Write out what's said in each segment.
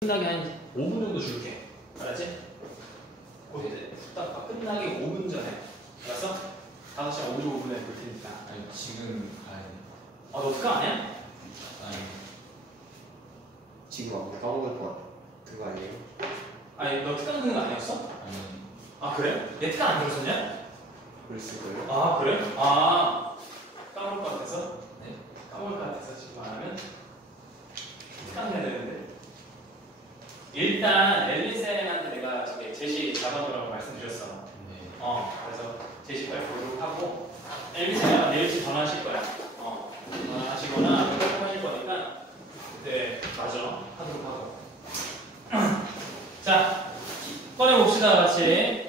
끝나게 한 5분 정도 줄게. 알았지? 곧 이제 딱 끝나기 5분 전에. 알았어? 5시간 55분에 볼 테니까. 아니 지금 가야 돼. 아, 너 특강 아니야? 아니 지금 아무 까먹을 것 같아. 그거 아니에요? 아니, 너 특강 듣는 거 아니었어? 아니 아, 그래? 내 특강 안 들었었냐? 그랬을걸요? 아, 그래? 아, 까먹을 것 같아서? 네? 까먹을 것 같아서 지금 안 하면? 특강 해야 되는데. 일단 엘리쌤한테 내가 저기 제시 잡아놓으라고 말씀드렸어. 네. 그래서 제시 빨리 보도록 하고 엘리쌤이 내일쯤 전화하실 거야. 전화하시거나 하실 거니까 그때 마저 하도록 하고. 자, 꺼내봅시다 같이.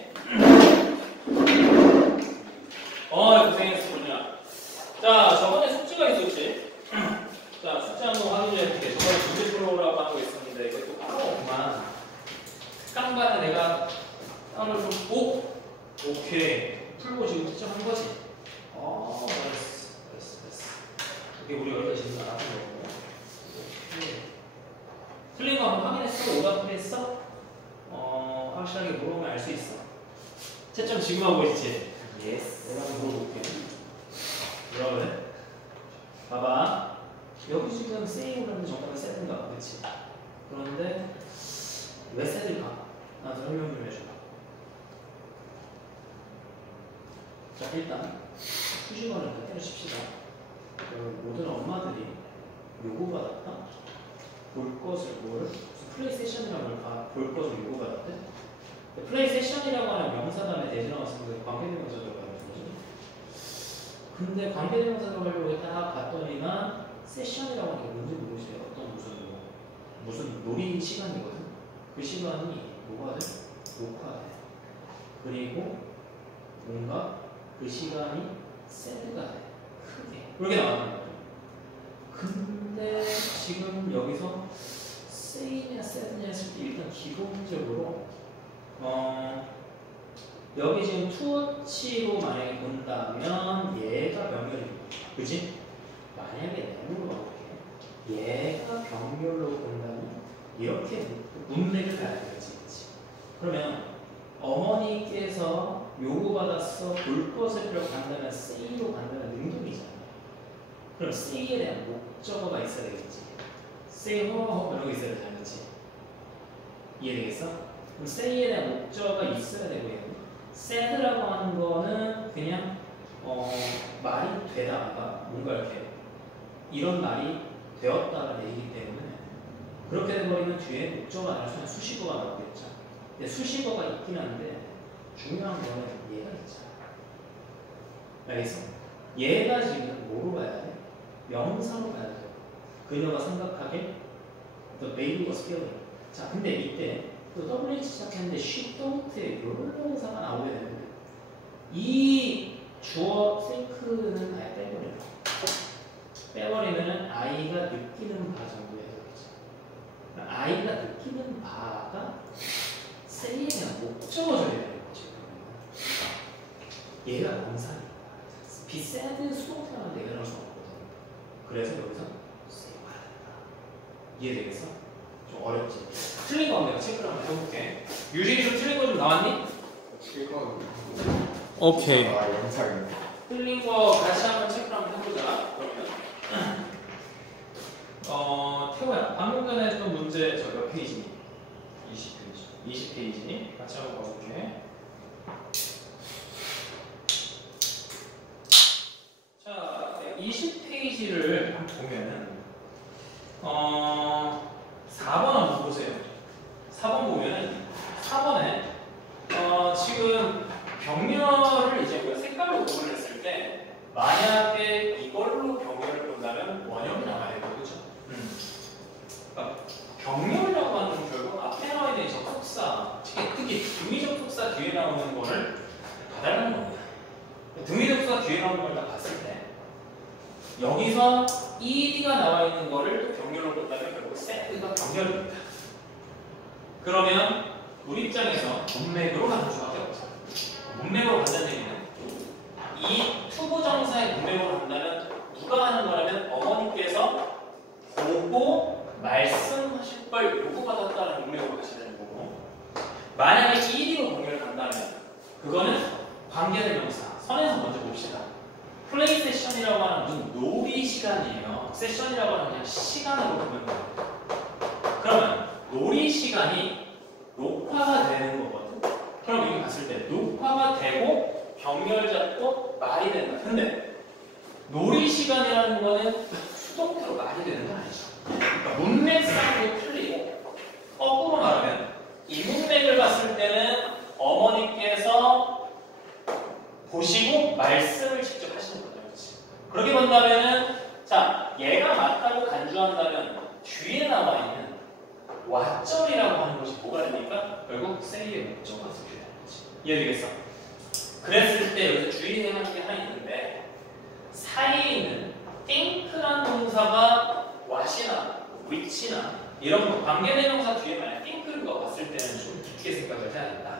고생했어 준이야. 자, 저번에 숙제가 있었지. 자, 숙제 한번 확인해 볼게. 저번에 문제 풀어오라고 하고 있었는데 이게 또 까먹었구만. 특강반에 내가 따로 좀 오케이. 풀고 지금 채점한 거지. 잘했어. 이게 우리가 여기서 지금 알았던 거고. 오케이. 틀린 거 한번 확인했어? 오답 했어? 확실하게 물어보면 알 수 있어. 채점 지금 하고 있지? 예스. 내가 한번 물어볼게. 뭐라 그래? 봐봐. 여기 지금 세이브라는 정답은 세든가, 그렇지? 그런데 왜 세들까? 나도 설명 좀 해줘. 자, 일단 수식어를 다 때려칩시다. 모든 엄마들이 요구받았다. 볼 것을 플레이세션이라고 볼 것을 요구받았대. 플레이세션이라고 하는 명사 다음에 대신 나왔으면 관계대명사 들어가는 거지. 근데 관계대명사 들어가려고 딱 봤더니만 세션이라고 하는 게 뭔지 모르세요. 무슨 놀이 시간이거든. 그 시간이 뭐가 돼? 녹화돼. 그리고 뭔가 그 시간이 세드가 돼. 크게. 그렇게 나왔는 거야. 근데 지금 여기서 세이냐 세드냐 했을 때 일단 기본적으로 여기 지금 투어치로 만약에 본다면 얘가 병렬입니다. 그치? 만약에 내물로 가볼게. 얘가 병렬로 본다면 이렇게 문맥을 가야 되겠지. 그러면 어머니께서 요구받았어 볼 것을로 간다면 say로 간다면 능동이잖아. 그럼 say에 대한 목적어가 있어야 되겠지. say 이런 거 있어야 되잖아. 그치? 이해되겠어? 그럼 say에 대한 목적어가 있어야 되고요. said라고 하는 거는 그냥 말이 되다가 뭔가 이렇게 이런 말이 되었다는 얘기이기 때문에 그렇게 돼버리면 뒤에 목적어가 아니라 그냥 수식어가 나오겠죠. 근데 수식어가 있긴 한데 중요한 거는 얘가 있잖아. 알겠어? 얘가 지금 뭐로 봐야 돼? 명사로 봐야 돼. 그녀가 생각하길 The baby was feeling. 자, 근데 이때 또 WH 시작했는데 she thought에 이런 동사가 나오게 되는데 이 주어 think는 아예 빼버리면은 아이가 느끼는 바 정도 해석이지. 아이가 느끼는 바가 say에 대한 목적어줘야 되는 거지. 얘가 명사니까 be sad 수동태만 내려놓을 수 없거든. 그래서 여기서 say가 된다. 이해되겠어? 좀 어렵지? 틀린 거 내가 체크를 한번 해볼게. 유진이 좀 틀린 거 좀 나왔니? 실컷. 오케이. 영상이. 틀린 거 다시 한번 체크를 한번 해보자. 그러면 태호야, 방금 전에 했던 문제 저 몇 페이지니? 20페이지. 같이 한번 봐볼게. 자, 20페이지를 한번 보면은 4번 한번 보세요. 4번 보면은 4번에 지금 병렬을 이제 우리가 색깔로 구분을 했을 때 만약에 이걸로 병렬을 본다면 원형이 나와야 되고 그렇죠? 그러니까 병렬이라고 하는 건 결국 앞에 나와 있는 접속사, 특히 등위 접속사 뒤에 나오는 거를 봐달라는 겁니다. 등위 접속사 뒤에 나오는 걸 딱 봤을 때 여기서 ed가 나와 있는 거를 또 병렬로 본다면 결국 set가 병렬입니다. 그러면 우리 입장에서 문맥으로 가는 수밖에 없어요. 문맥으로 간다는 얘기는 이 투부정사의 문맥으로 간다면 누가 하는 거라면 어머니께서 보고 말씀하실 걸 요구받았다는 의미로 하셔야 되는 거고, 만약에 1위로 공개를 간다면 그거는 관계대명사. 선에서 먼저 봅시다. 플레이 세션이라고 하는 무슨 놀이 시간이에요. 세션이라고 하는 그냥 시간으로 보면 됩니다. 그러면 놀이 시간이 녹화가 되는 거거든. 그럼 여기 봤을 때 녹화가 되고 병렬 잡고 말이 된다. 근데 놀이 시간이라는 거는 수동태로 말이 되는 건 아니죠. 그러니까 문맥상도 틀리고, 거꾸로 말하면 이 문맥을 봤을 때는 어머니께서 보시고 말씀을 직접 하시는 거죠. 그렇지? 그렇게 본다면은, 자, 얘가 맞다고 간주한다면 뒤에 나와 있는 왓절이라고 하는 것이 뭐가 됩니까? 결국 say의 목적어가 되게 되는 거지. 이해되겠어? 그랬을 때 여기서 주의해야 하는 게 하나 있는데, 사이에 있는 think란 동사가 what이나 which나 이런 거 관계대명사 뒤에 만약 think를 넣었을 때는 좀 깊게 생각을 해야 된다.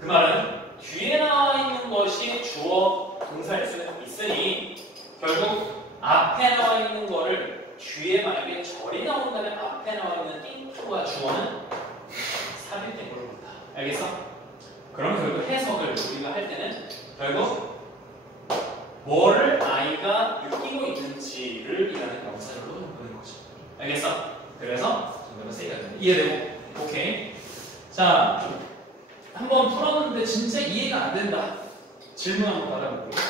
그 말은 뒤에 나와 있는 것이 주어 동사일 수 있으니 결국 앞에 나와 있는 거를 뒤에 만약에 절이 나온다면 앞에 나와 있는 think와 주어는 삽입된 걸로 본다. 알겠어? 그럼 결국 해석을 우리가 할 때는 결국 뭐를 아이가 느끼고 있는지를 이라는 명사절로 보는 거죠. 알겠어? 그래서 정답은 C가 되네. 이해되고? 오케이. 자, 한번 풀었는데 진짜 이해가 안 된다. 질문 한번 받아볼게요.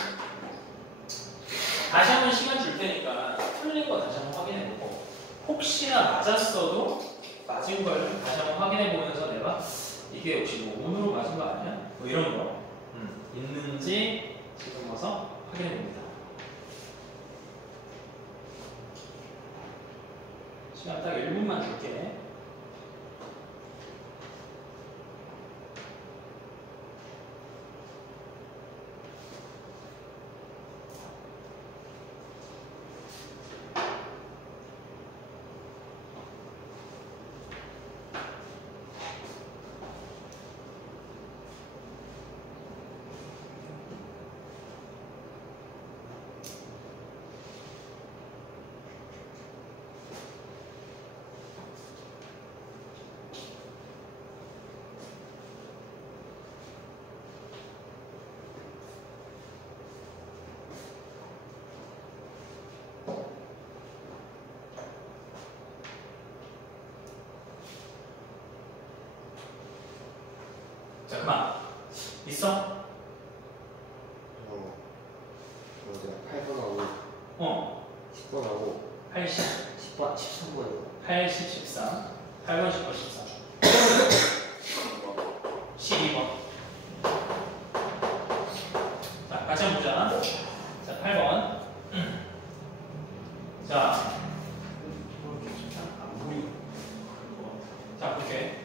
다시 한번 시간 줄 테니까 틀린 거 다시 한번 확인해보고, 혹시나 맞았어도 맞은 걸 다시 한번 확인해보면서 내가 이게 혹시 뭐 운으로 맞은 거 아니야? 뭐 이런 거 있는지 지금 와서 확인해봅니다. 시간 딱 1분만 줄게. 자, 그만. 있어? 제가 8번하고 어. 10번하고 80, 10번, 13번이요. 80, 13. 8번, 10번, 14. 12번. 자, 같이 한번 보자. 자, 8번. 자, 안 보이고. 자, 볼게.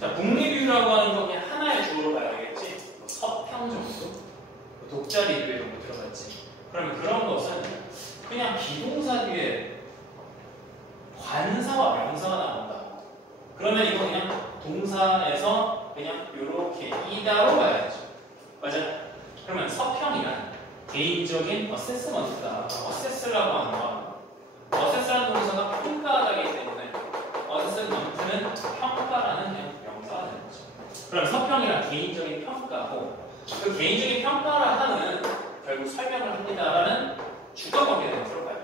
자, 북리뷰라고 하는 거 그냥 하나의 주어로 봐야 되겠지? 뭐 서평 정도? 독자 리뷰 이런 거 들어갔지? 그러면 그런 것은 그냥 비동사 뒤에 관사와 명사가 나온다. 그러면 이거 그냥 동사에서 그냥 이렇게 이다로 봐야죠. 맞아? 그러면 서평이란 개인적인 어세스먼트다. 어세스라고 하는 건 어세스라는 동사가 평가하다기 때문에 어세스먼트는 평가라는 명사가 되는 거죠. 그럼 서평이란 개인적인 평가고, 그 개인적인 평가를 하는 결국 설명을 합니다라는 주격 관계를 들어봐요.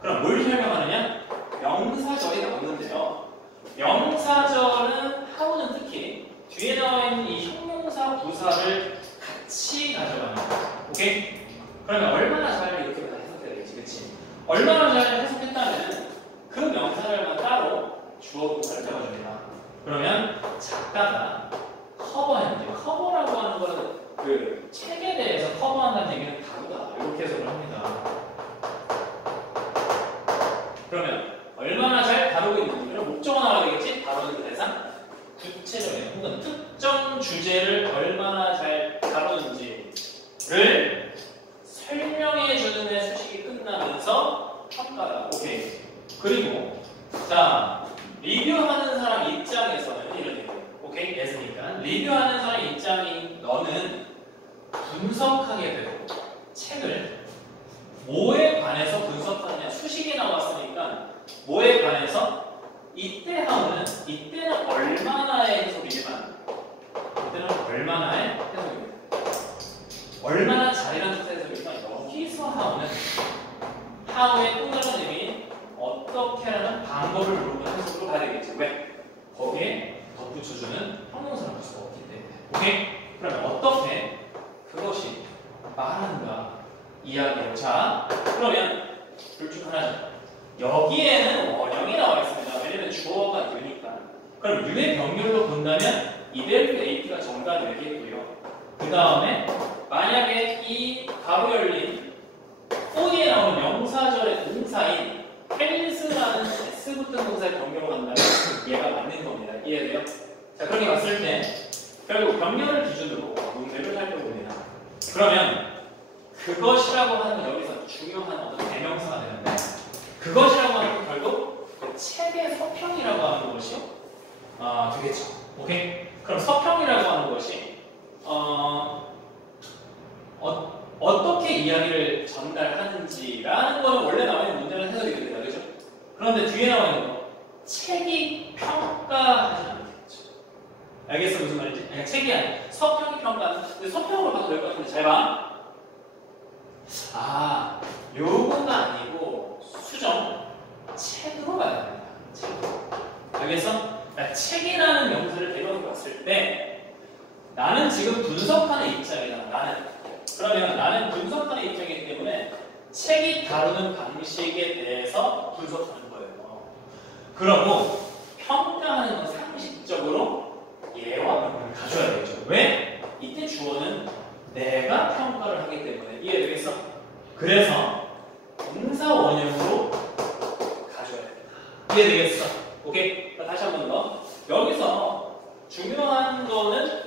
그럼 뭘 설명하느냐? 명사절이 나오는데요. 명사절은 하우는 특히 뒤에 나와 있는 이 형용사 부사를 같이 가져가는 거예요. 오케이? 그러면 얼마나 잘 이렇게 해석해야 되겠지, 그치? 얼마나 잘 해석했다면 그 명사절만 따로 주어 동사를 잡아줍니다. 그러면 작가가 커버했는데, 커버라고 하는 거는 그 책에 대해서 커버한다는 얘기는 다르다. 이렇게 해석을 합니다. 그러면 얼마나 잘 다루고 있는지를 목적어 나와야 되겠지? 다루는 대상, 구체적인 혹은 특정 주제를 얼마나 잘 다루는지를 설명해 주는 데 수식이 끝나면서 평가다. 오케이. 그리고 자, 리뷰하는 사람 입장에서는 이런 얘기. 오케이? 예스니까 리뷰하는 사람 입장인 너는 분석하게 되고, 책을 뭐에 관해서 분석하느냐, 수식이 나왔으니까 뭐에 관해서 이때 하우는 이때는 얼마나의 해석이지만 이때는 얼마나의 해석입니다. 얼마나 잘이라는 뜻의 해석이지만 여기서 하우는 하우의 또 다른 의미인 어떻게라는 방법을 물어보는 해석으로 가야 되겠지. 왜? 거기에 덧붙여주는 형용사를 볼 수가 없기 때문에. 오케이? 그러면 어떻게 그것이 말하는가 이야기예요. 자, 그러면 둘 중 하나죠. 여기에는 원형이 나와 있습니다. 왜냐면 주어가 유니까. 그럼 유의 병렬로 본다면 이대로 AT가 정답이겠고요. 그 다음에 만약에 이 가로 열린 O에 나오는 명사절의 동사인 헬스라는 S 붙은 동사의 병렬로 간다면 얘가 맞는 겁니다. 이해돼요? 자, 그렇게 봤을 때 결국 병렬을 기준으로 문맥을 살펴봅니다. 그러면 그것이라고 하는 건 여기서 중요한 어떤 대명사가 되는데 그것이라고 하는 건 결국 그 책의 서평이라고 하는 것이 되겠죠. 오케이? 그럼 서평이라고 하는 것이 어떻게 이야기를 전달하는지라는 거는 원래 나와 있는 문제는 해석이 됩니다. 그죠? 그런데 뒤에 나와 있는 거 책이 평가하지 않겠죠. 알겠어? 무슨 말인지? 아니, 책이 아니야. 서평이 평가하는. 근데 서평으로 봐도 될 것 같은데 잘 봐. 아, 요거가 아니고 수정 책으로 가야 됩니다. 책으로. 알겠어? 그러니까 책이라는 명사를 대변으로 봤을 때 나는 지금 분석하는 입장이잖아. 그러면 나는 분석하는 입장이기 때문에 책이 다루는 방식에 대해서 분석하는 거예요. 그러고 평가하는 건 상식적으로 예와 명분을 가져야 되죠. 왜? 이때 주어는 내가 평가를 하기 때문에. 이해되겠어? 그래서 동사 원형으로 가져야 됩니다. 이해되겠어? 오케이? 다시 한 번 더. 여기서 중요한 거는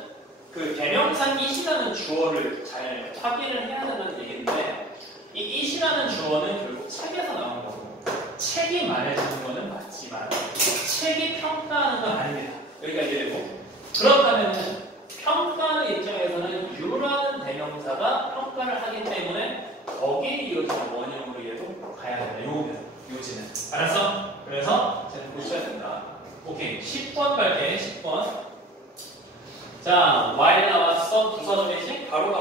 그 대명사 it이라는 주어를 잘 확인을 해야 된다는 얘기인데 이 it이라는 주어는 결국 책에서 나온 거고 책이 말해주는 거는 맞지만 책이 평가하는 건 아닙니다. 여기가 이해되고 그렇다면 평가하는 입장에서는 유라는 대명사가 평가를 하기 때문에 거기에 이어지는 원형으로 얘도 가야 된다. 요지는. 알았어? 그래서 쟤는 보셔야 된다. 오케이. 10번 갈게. 10번. 자, Y 나왔어. 부서점이지? 바로.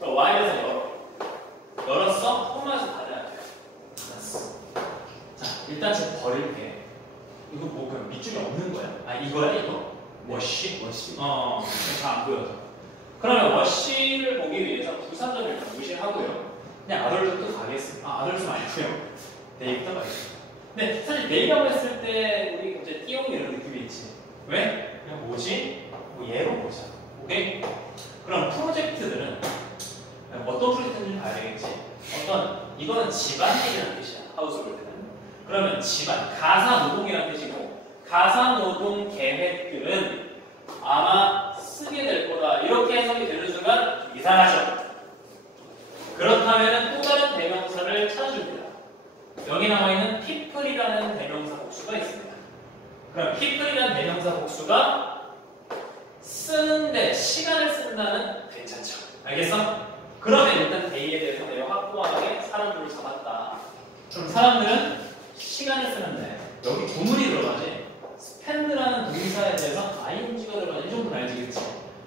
그럼 Y에서 열었어? 홈에서 닫아야 돼. 닫았어. 자, 일단 쟤 버릴게. 이거 뭐 그냥 밑줄이 없는 거야? 아, 이거야, 이거? 워시? 잘 안 보여서. 그러면 워시를 보기 위해서 부사점을 일단 무시하고요. 그냥 아덜트도 가겠습니다. 아덜트 아니고요. 네이부터 가겠습니다. 근데 사실 네이라고 했을 때 우리 이제 띄우는 이런 느낌이 있지. 왜? 그냥 뭐지? 뭐 얘로 보자. 오케이? 그럼 프로젝트들은 어떤 프로젝트인지 봐야 되겠지. 이거는 집안일이라는 뜻이야. 하우스홀드는. 그러면 집안, 가사노동이라는 뜻이고 가사노동 계획들은 아마 쓰게 될 거다. 이렇게 해석이 되는 순간 이상하죠. 그렇다면 또 다른 대명사를 찾아줍니다. 여기 나와 있는 people이라는 대명사 복수가 있습니다. 그럼 people이라는 대명사 복수가 쓰는데 시간을 쓴다는 괜찮죠. 알겠어? 그러면 일단 데이에 대해서 내가 확고하게 사람들을 잡았다. 그럼 사람들은 시간을 쓰는데 여기 구문이 들어가지. spend라는 동사에 대해서 ing가 들어가지. 이 정도는 알지, 그치?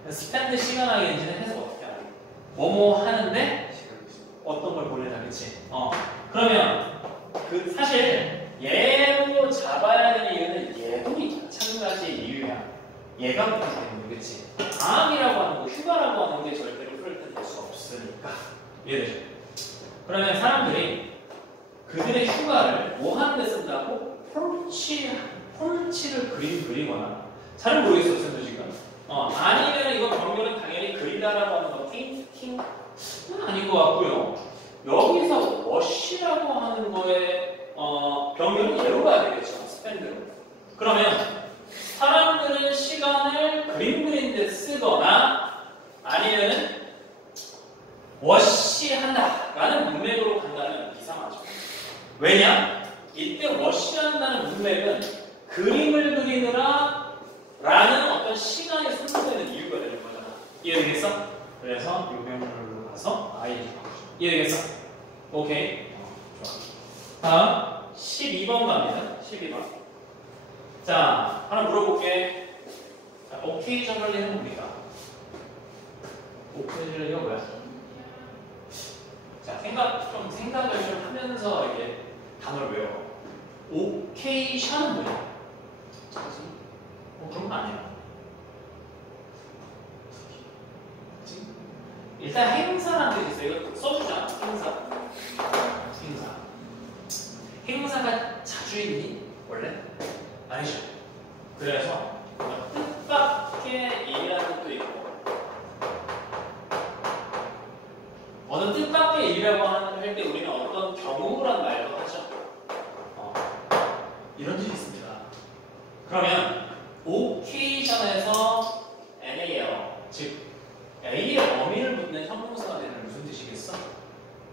spend 시간 ing는 해석 어떻게 하냐? 뭐뭐 하는데 어떤 걸 보내다, 그치? 그러면 사실 얘로 잡아야 되는 이유는 얘도 마찬가지의 이유야. 얘가 그렇기 때문에, 그치? 방학이라고 하는 거, 휴가라고 하는 게 절대로 프로젝트 될 수 없으니까. 이해되죠? 그러면 사람들이 그들의 휴가를 뭐 하는 데 쓴다고? 폴치를 그리거나 잘 모르겠어요, 선생님 지금. 아니면 이거 병렬은 당연히 그리다라고 하는 거 팅은 아닌 것 같고요. 여기서 워시라고 하는 거에 병렬은 예로 가야 되겠죠, 스펜드로. 그러면 사람들은 시간을 그림 그리는데 쓰거나 아니면은 워시한다라는 문맥으로 간다면 이상하죠. 왜냐? 이때 워시한다는 문맥은 그림을 그리느라 라는 어떤 시간이 손소되는 이유가 되는 거잖아. 이해되겠어? 그래서 요명으로 가서 아이를 바꾸죠. 이해되겠어? 오케이. 좋아. 다음 12번 갑니다. 12번. 자, 하나 물어볼게. 자, occasionally는 뭡니까? occasionally가 뭐야? 자, 생각을 좀 하면서 이게 단어를 외워. occasion은 뭐야? 그런 거 아니야. 그치? 일단 행사라는 뜻이 있어요. 이거 써주자. 행사가 자주 있니? 원래? 아니죠. 그래서 뜻밖의 일이라는 뜻도 있고 어떤 뜻밖의 일이라고 할 때 우리는 어떤 경우란 말도 하죠. 이런 뜻이 있습니다. 그러면 occasion에서 NAL, 즉 A의 어미를 붙는 형용사가 되는 무슨 뜻이겠어?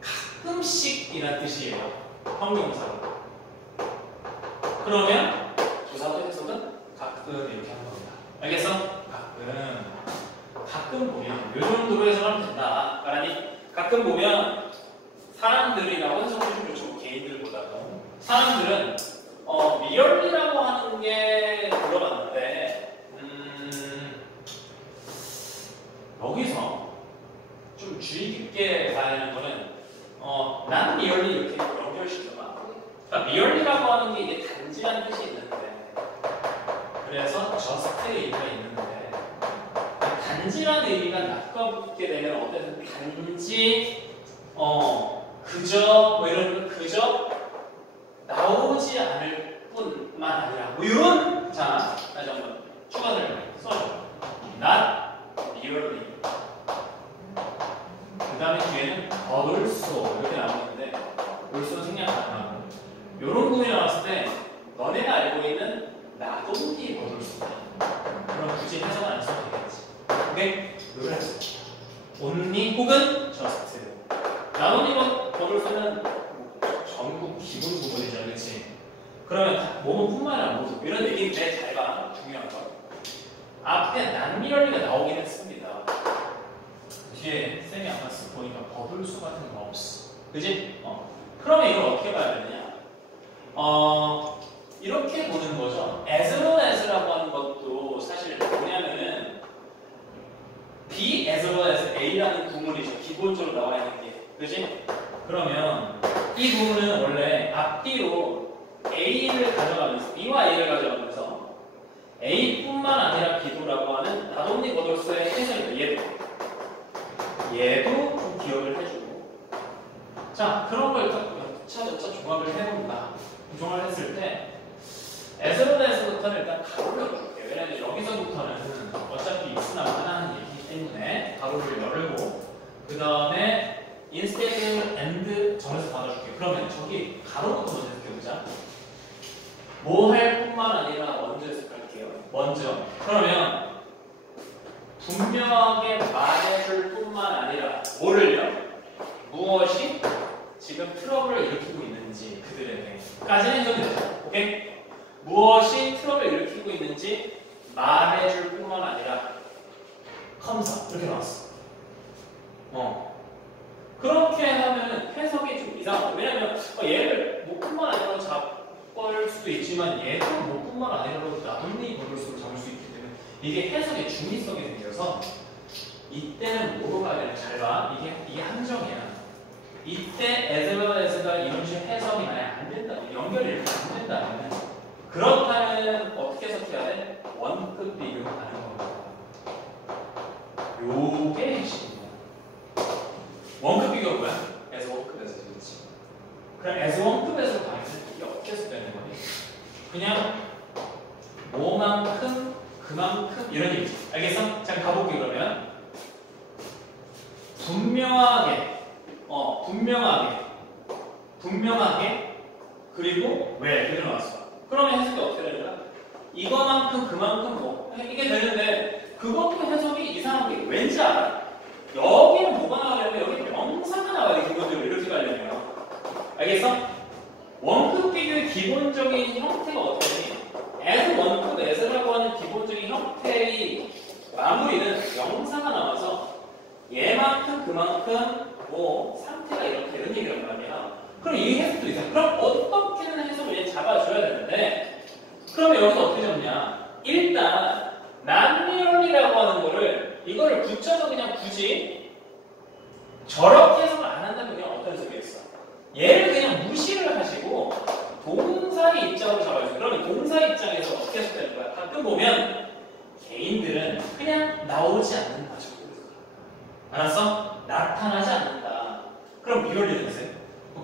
가끔씩이란 뜻이에요. 형용사로. 그러면 조사도에서는 가끔 이렇게 하는 겁니다. 알겠어? 가끔 보면 이 정도로 해석하면 된다. 말하니 가끔 보면 사람들이라고 해석을 좀 좋고 개인들보다도 사람들은 리얼리라고 하는 게 들어봤는데 여기서 좀 주의 깊게 봐야 하는 거는 난 리얼리 이렇게 연결시켜봐. 그러니까 리얼리라고 하는 게 이게 단지라는 뜻이 있는데 그래서 just의 의미가 있는데 단지라는 의미가 낚아붙게 되면 어쨌든 단지 그저 뭐 이런 그저 나오지 않을 뿐만 아니라 뭐 이런 자 다시 한번 추가를 써줘. not merely. 그 다음에 뒤에는 but also 이렇게 나오는데 also 생략 가능하고 이런 부분이 나왔을 때 너네가 알고 있는 not only but also 그럼 굳이 해석은 안 써도 되겠지. 오케이? 이걸 했어. only 혹은 just not only but also는 전국 기본 부분이죠, 그렇지? 그러면 뭐뭐뿐만 아니라 모두 이런 얘기인데 잘 봐. 중요한 거. 앞에 난미열리가 나오긴 했습니다. 뒤에 쌤이 아까 보니까 버블수 같은 거 없어. 그지? 그러면 이걸 어떻게 봐야 되느냐? 이렇게 보는 거죠. as well as라고 하는 것도 사실 뭐냐면은 be as well as a라는 구문이죠. 기본적으로 나와 있는 게. 그지? 그러면 이 부분은 원래 앞뒤로 A를 가져가면서 B와 A를 가져가면서 A뿐만 아니라 B도라고 하는 not only but also의 해석입니다. 얘도 좀 기억을 해주고 자 그런 걸 차차차 조합을 해본다. 조합을 했을 때 에스로데에서부터는 일단 가로를 열어줄게요. 왜냐하면 여기서부터는 어차피 있으나 마나하는 얘기이기 때문에 가로를 열고 그 다음에 instead and 정해서 받아줄게요. 그러면 저기 가로부터 먼저 해석해보자. 뭐 할 뿐만 아니라 먼저 해석할게요. 먼저 그러면 분명하게 말해줄 뿐만 아니라 뭐를요? 무엇이 지금 트러블을 일으키고 있는지 그들에게까지는 해석이 되죠. 오케이? 무엇이 트러블을 일으키고 있는지 말해줄 뿐만 아니라 컴사 이렇게 나왔어. 그렇게 하면 해석이 좀 이상하고 왜냐면 얘를 뭐뿐만 아니라 잡을 수도 있지만 얘도 뭐뿐만 아니라도 나돈니 버릇으로 잡을 수 있기 때문에 이게 해석의 중의성이 생겨서 이때는 뭐로 가야 되나 잘 봐. 이게 함정이야. 이때 에즈버에스가 이런 식의 해석이 만약 안 된다, 연결이 이렇게 안 된다면 그렇다면 어떻게 해석해야 돼? 원급 비교가 가는 겁니다. 요게 핵심이야. 원급 비교가 뭐야? as 원급에서 그렇지. 그럼 as 원급에서 가면 이게 어떻게 해석되는 거니? 그냥 뭐만큼 그만큼 이런 얘기지. 알겠어? 자 가볼게 그러면 분명하게 그리고 왜 그대로 나왔어. 그러면 해석이 어떻게 되는 거야? 이거만큼 그만큼 뭐 이게 되는데 그것도 해석이 이상한 게 왠지 알아? 여기는 뭐가 나오려면 여기 명사가 나와야 돼. 기본적으로 이렇게 가려면 알겠어? 원급 비교의 기본적인 형태가 어떠니? as 원급 as라고 하는 기본적인 형태의 마무리는 명사가 나와서 얘만큼 그만큼 뭐 상태가 이렇게 이런 얘기란 말이야. 그럼 이 해석도 있어. 그럼 어떻게든 해석을 얘 잡아줘야 되는데 그러면 여기서 어떻게 일단 non-really라고 하는 거를 이거를 붙여서 그냥 굳이 저렇게 해석을 안 한다면 그냥 어떤 해석이 있어? 얘를 그냥 무시를 하시고 동사의 입장으로 잡아주세요. 그러면 동사 입장에서 어떻게 해석되는 거야? 가끔 보면 개인들은 그냥 나오지 않는 거죠. 알았어? 나타나지 않는다. 그럼 리얼리 되세요?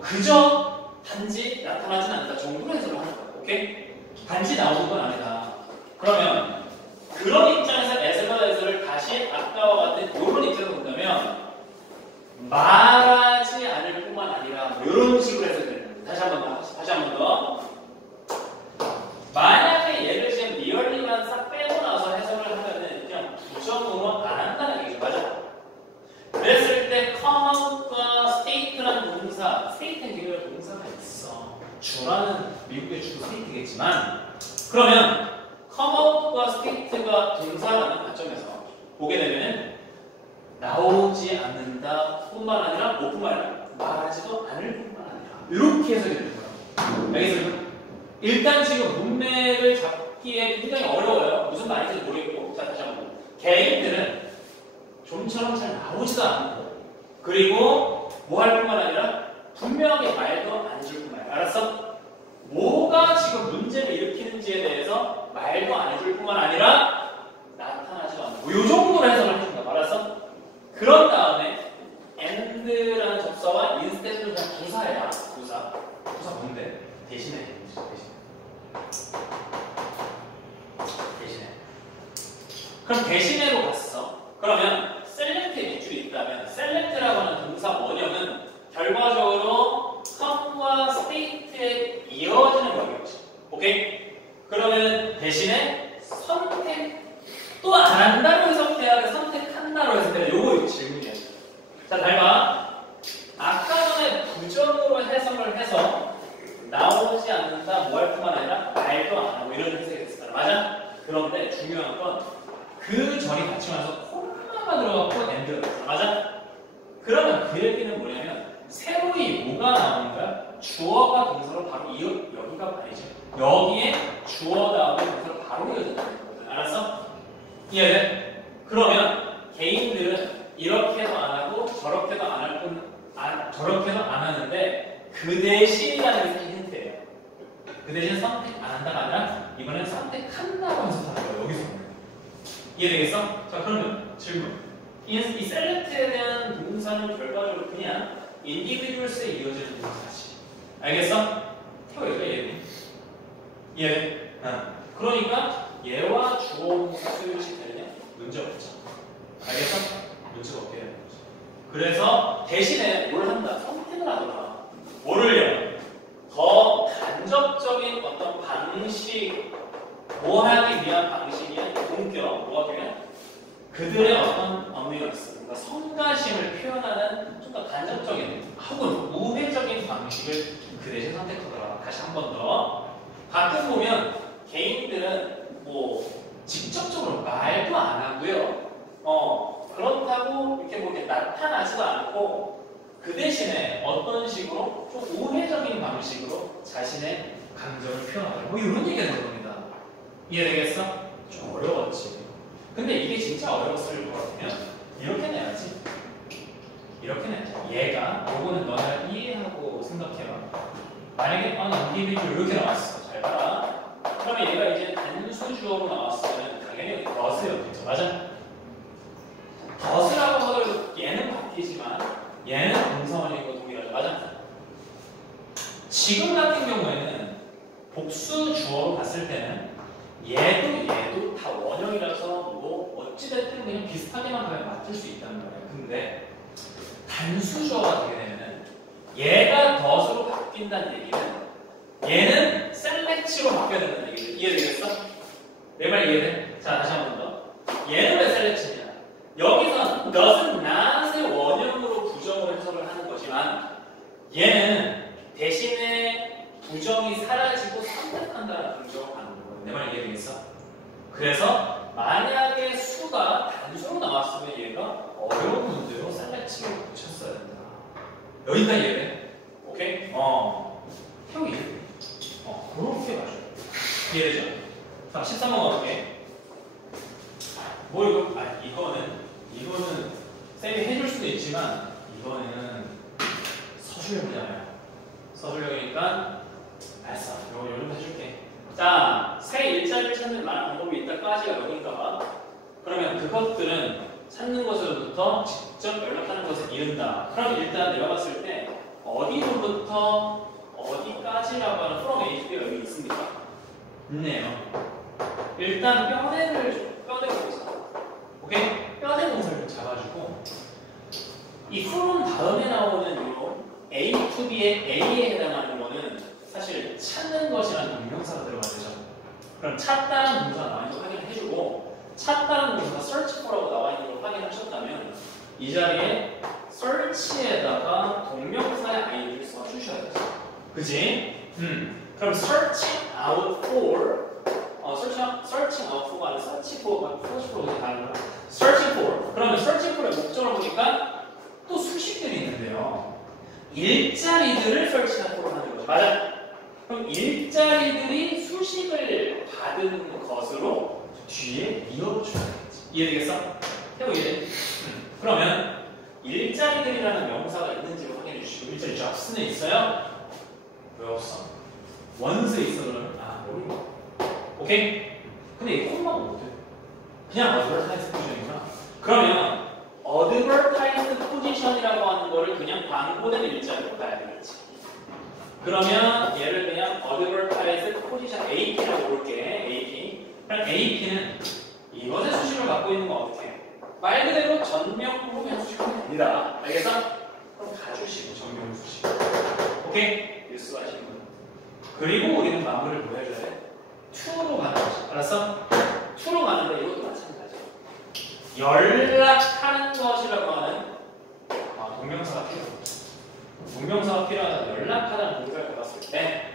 그저 단지 나타나진 않는다 정도로 해석을 하는 거야. 오케이? 단지 나오는 건 아니다. 그러면 그런 입장에서 에스버다이저를 다시 아까와 같은 이런 입장에서 본다면 말하지 않을 뿐만 아니라 뭐 이런 식으로 해석되는 거야. 다시 한 번 더. 만약에 얘를 지금 리얼리만 싹 빼고 나서 해석을 하면은 그냥 부정으로 안 한다는 얘기죠. 맞아? 그랬을 때 come out과 state라는 동사, state는 기본적으로 동사가 있어. 주라는 미국의 주로 state겠지만 그러면 come out과 state가 동사라는 관점에서 보게 되면 나오지 않는다 뿐만 아니라 뭐뿐만 아니라 말하지도 않을 뿐만 아니라 이렇게 해석이 되는 거야. 알겠습니까? 일단 지금 문맥을 잡기에 굉장히 어려워요. 무슨 말인지 모르겠고. 자, 다시 한번. 개인들은 좀처럼 잘 나오지도 않고 그리고 뭐 할 뿐만 아니라 분명하게 말도 안 해줄 뿐만 아니라 알았어? 뭐가 지금 문제를 일으키는지에 대해서 말도 안 해줄 뿐만 아니라 나타나지도 않고 이 정도로 해석을 해준다. 알았어? 그런 다음에 and라는 접사와 instead는 그냥 부사야. 부사 뭔데? 대신에 그럼 대신에로 갔어. 그러면 셀렉트 밑줄이 있다면 셀렉트라고 하는 동사 원형은 결과적으로 come과 state에 이어지는 거겠지. 오케이? 그러면 대신에 선택도 안 한다로 해석돼야 돼. 선택한다로 해석돼야 돼. 요거 질문이야. 자, 잘 봐. 아까 전에 부정으로 해석을 해서 나오지 않는다, 뭐 할 뿐만 아니라 말도 안 하고 이런 해석이 됐었잖아. 맞아? 그런데 중요한 건 그 절이 같이 와서 콤마가 들어갔고 엔드가 됐어. 맞아? 그러면 그 얘기는 뭐냐면 새로이 뭐가 나오는 거야? 주어가 동사로 바로 여기가 말이죠. 여기에 주어 다음에 동사로 바로 이어진다는 거거든. 알았어? 이해돼? 그러면 개인들은 이렇게도 안 하고 저렇게도 안 할 뿐, 저렇게도 안 하는데 그 대신이라는 게 힌트예요. 그 대신 선택 안 한다가 아니라 이번엔 선택한다고 해석하는 거예요. 여기서. 이해되겠어? 자, 그러면 질문. 이 select에 대한 동사는 결과적으로 그냥 individuals에 이어지는 동사지. 알겠어? 태워야죠, 얘는. 이해돼? 그러니까 얘와 주어 동사 소유시 되느냐? 문제 없죠. 알겠어? 문제가 없게 되는 거죠. 그래서 대신에 뭘 한다? 선택을 하더라. 뭐를요? 더 간접적인 어떤 방식, 뭐 하기 위한 방식이야? 본격, 뭐 하기 위한? 그들의 어떤 어미너스, 그러니까 성가심을 표현하는 좀 더 간접적인 혹은 우회적인 방식을 그 대신 선택하더라. 다시 한 번 더. 가끔 보면 개인들은 뭐 직접적으로 말도 안 하고요. 그렇다고 이렇게 뭐 이렇게 나타나지도 않고 그 대신에 어떤 식으로 좀 우회적인 방식으로 자신의 감정을 표현하더라. 뭐 이런 얘기가 되는 겁니다. 이해되겠어? 좀 어려웠지. 근데 이게 진짜 어려웠을 것 같으면 이렇게 내야지. 이렇게 내야지. 얘가 요거는 너네가 이해하고 생각해봐. 만약에 individual 이렇게 나왔어. 잘 봐라. 그러면 얘가 이제 단수 주어로 나왔으면 당연히 does였겠죠. 맞아? does라고 하더라도 얘는 바뀌지만 얘는 동사원이고 동일하죠. 맞아? 지금 같은 경우에는 복수 주어로 봤을 때는 얘도 다 원형이라서 뭐 어찌됐든 그냥 비슷하게만 가면 맞출 수 있다는 거예요. 근데 단수 주어가 되게 되면은 얘가 does로 바뀐다는 얘기는 얘는 select로 바뀌어야 된다는 얘기죠. 이해되겠어? 내 말 이해돼? 자, 다시 한 번 더. 얘는 왜 select냐? 여기서 doesn't not의 원형으로 부정을 해석을 하는 거지만 얘는 대신에 부정이 사라지고 선택한다는 부정을 하는 거예요. 내 말 이해되겠어? 그래서 만약에 수가 단수로 나왔으면 얘가 어려운 문제로 select를 붙였어야 된다. 여기까지 이해돼? 오케이? 태우기. 그렇게 가죠. 이해되죠? 자, 13번 가볼게. 야, 이거는 쌤이 해줄 수도 있지만 이거는 서술형이잖아요. 서술형이니까 알았어. 이거 정도 해줄게. 자, 새 일자리를 찾는 많은 방법이 있다까지가 여기니까 봐. 그러면 그것들은 찾는 것으로부터 직접 연락하는 것을 이른다. 그럼 일단 내가 봤을 때 어디로부터 어디까지라고 하는 from A to B가 여기 있습니까? 있네요. 일단 뼈대 동사. 오케이? 뼈대 동사를 잡아주고 이 from 다음에 나오는 요 A to B의 A에 해당하는 거는 사실 찾는 것이라는 동명사가 들어가야 되죠. 그럼 찾다는 동사가 나와 있는 걸 확인을 해주고 찾다는 동사가 search for라고 나와 있는 걸 확인하셨다면 이 자리에 search에다가 동명사의 ing를 써주셔야 되죠. 그지? 그럼 searching out for searching out for가 아니라 search for가 다른 거야. searching for. 그러면 searching for의 목적을 보니까 또 수식들이 있는데요. 일자리들을 searching for로 하는 거죠. 맞아? 그럼 일자리들이 수식을 받은 것으로 뒤에 이어줘야 되겠지. 이해되겠어? 태우 이해돼? 그러면 일자리들이라는 명사가 있는지를 확인해 주시고 일자리 jobs는 있어요? 왜 없어? 원스에 있어 그러면? 아 모르겠네. 오케이? 근데 이 콤마가 못해. 그냥 advertise 포지션이구나. 그러면 advertise 포지션이라고 하는 거를 그냥 광고된 일자리로 봐야 되겠지. 그러면 얘를 그냥 advertise 포지션 AP라고 볼게. AP. 그럼 AP는 이것의 수식을 갖고 있는 건 어떻게 해? 말 그대로 전명으로 그냥 수식하면 됩니다. 알겠어? 그럼 가주시고 전명 수식. 오케이? 일수하시는 분. 그리고 우리는 마무리를 뭐 해줘야 돼? to로 가는 거지. 알았어? to로 가는 거 이것도 마찬가지야. 연락하는 것이라고 하는 동명사가 필요하다. 동명사가 필요하다. 연락하다는 동사를 배웠을 때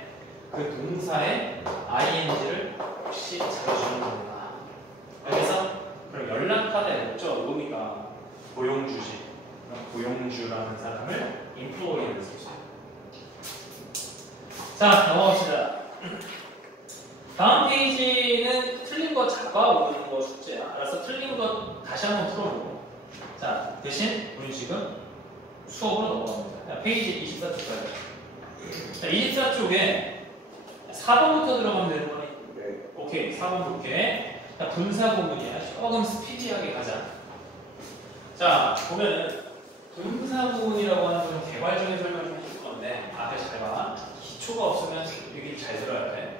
그 동사의 ing를 역시 잡아주는 겁니다. 알겠어? 그럼 연락하다의 목적은 뭡니까? 고용주지. 그럼 고용주라는 사람을 employee를 쓰죠. 자, 넘어갑시다. 다음 페이지는 틀린 거 잡아오는 거 숙제야. 알았어? 틀린 거 다시 한번 풀어보고. 자, 대신 우리 지금 수업으로 넘어갑니다. 자, 페이지 24쪽까지. 자, 24쪽에 4번부터 들어가면 되는 거니? 네. 오케이, 4번 볼게. 자, 분사 구문이야. 조금 스피디하게 가자. 자, 보면은 분사 구문이라고 하는 건 개괄적인 설명을 좀 해줄 건데 앞에 잘 봐. 기초가 없으면 여기 잘 들어야 돼.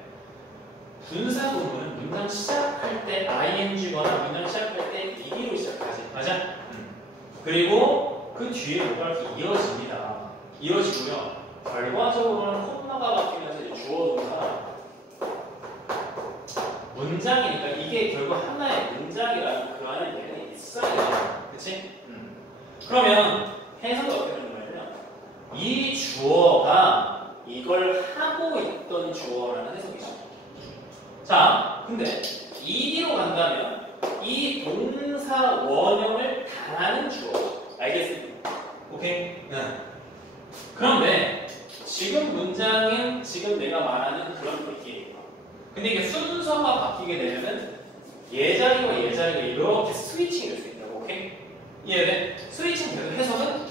분사 구문은 문장 시작할 때 ing거나 문장 시작할 때 ed로 시작하지. 맞아? 그리고 그 뒤에 뭐가 이렇게 이어집니다. 이어지고요. 결과적으로는 콤마가 바뀌면서 이제 주어 동사 문장이니까 이게 결국 하나의 문장이라는 그 안에 내용이 있어요. 그치? 그러면 해석이 어떻게 되는 거냐면 이 주어가 이걸 하고 있던 주어라는 해석이죠. 자, 근데 ED로 간다면 이 동사 원형을 당하는 주어. 알겠습니까? 오케이? 네. 그런데 지금 문장은 지금 내가 말하는 그런 느낌이에요. 근데 이게 순서가 바뀌게 되면은 예자리와 예자리가 이렇게 스위칭이 될 수 있다고. 오케이? 이해돼? 스위칭 돼도 해석은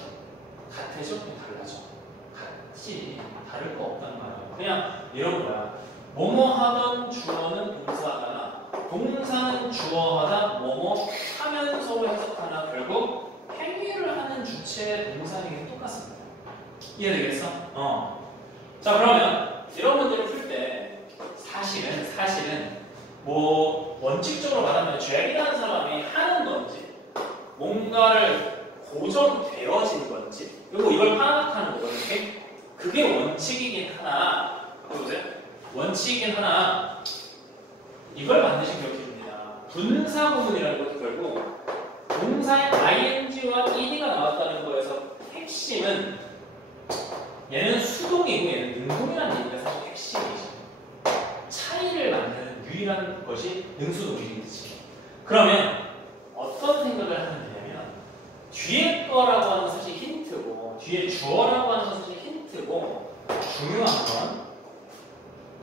같아져? 달라져. 같지. 다를 거 없단 말이야. 그냥 이런 거야. 뭐뭐 하던 주어는 동사하나 동사는 주어하다 뭐뭐 하면서로 해석하나 결국 행위를 하는 주체의 동사에게 똑같습니다. 이해되겠어? 자, 그러면 이런 문제를 풀 때 사실은 뭐 원칙적으로 말하면 잭이라는 사람이 하는 건지 뭔가를 고정되어진 건지 그리고 이걸 파악하는 거거든요. 그게 원칙이긴 하나 보세요. 원칙이긴 하나 이걸 반드시 기억해 줍니다. 분사 구문이라는 것도 결국 동사의 ing와 ed가 나왔다는 거에서 핵심은 얘는 수동이고 얘는 능동이라는 얘기가 사실 핵심이죠. 차이를 만드는 유일한 것이 능수동이겠지. 그러면 어떤 생각을 하면 되냐면 뒤에 거라고 하는 것이 힌트고 뒤에 주어라고 하는 것이 힌트고 중요한 건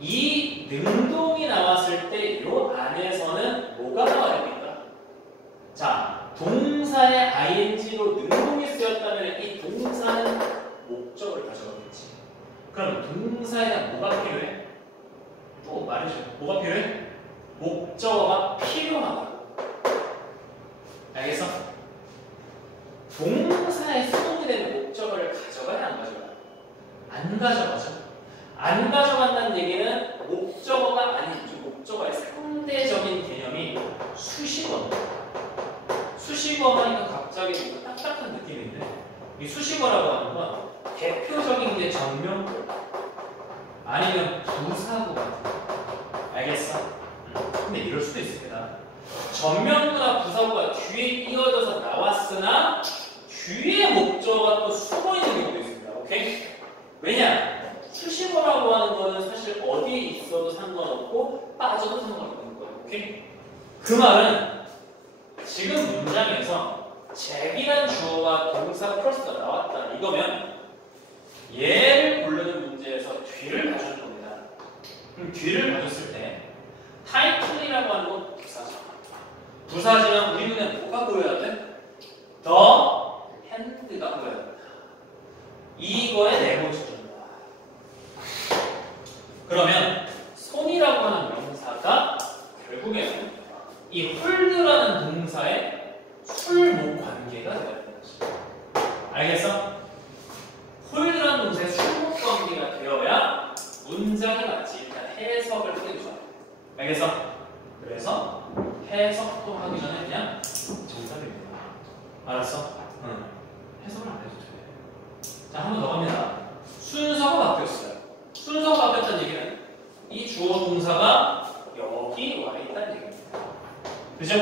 이 능동이 나왔을 때 이 안에서는 뭐가 나와야 됩니까? 자, ING로 능동이 쓰였다면 이 동사는 목적을 가져가겠지. 그럼 동사에 대한 뭐가 필요해? 또 말해줘. 뭐가 필요해? 목적어가 필요하다. 알겠어? 동사에 수동이 되는 목적어를 가져가야 안 가져가? 안 가져가죠. 안 가져간다는 얘기는 목적어가 아니죠. 목적어의 상대적인 개념이 수식어입니다. 수식어 하니까 갑자기 뭔가 딱딱한 느낌인데 이 수식어라고 하는 건 대표적인 게 정명구 아니면 부사구 같은 거. 알겠어? 근데 이럴 수도 있을 거다. 전명구나 부사구가 뒤에 이어져서 나왔으나 뒤에 목적어가 또 숨어있는 경우도 있습니다. 오케이? 왜냐? 수식어라고 하는 거는 사실 어디에 있어도 상관없고 빠져도 상관없는 거예요. 오케이? 그 말은 지금 문장에서 잭이란 주어와 동사 플러스가 나왔다. 이거면 얘를 부르는 문제에서 뒤를 봐줄 겁니다. 그럼 뒤를 봐줬을 때 타이틀이라고 하는 건 부사죠. 부사지만 우리 눈에 뭐가 보여야 돼? 더 핸드가 보여야 된다. 이거의 네모주입니다. 그러면 손이라고 하는 명사가 결국에는 이 홀드라는 동사의 술목 관계가 되어야 되는 거죠. 알겠어? 홀드라는 동사의 술목 관계가 되어야 문장이 맞지. 일단 해석을 하게 되죠. 알겠어? 그래서 해석도 하기 전에 그냥 정답입니다. 알았어? 응. 해석을 안 해도 돼. 자, 한 번 더 갑니다. 순서가 바뀌었어요. 순서가 바뀌었다는 얘기는 이 주어 동사가 여기 와 있다는 얘기입니다. 그죠?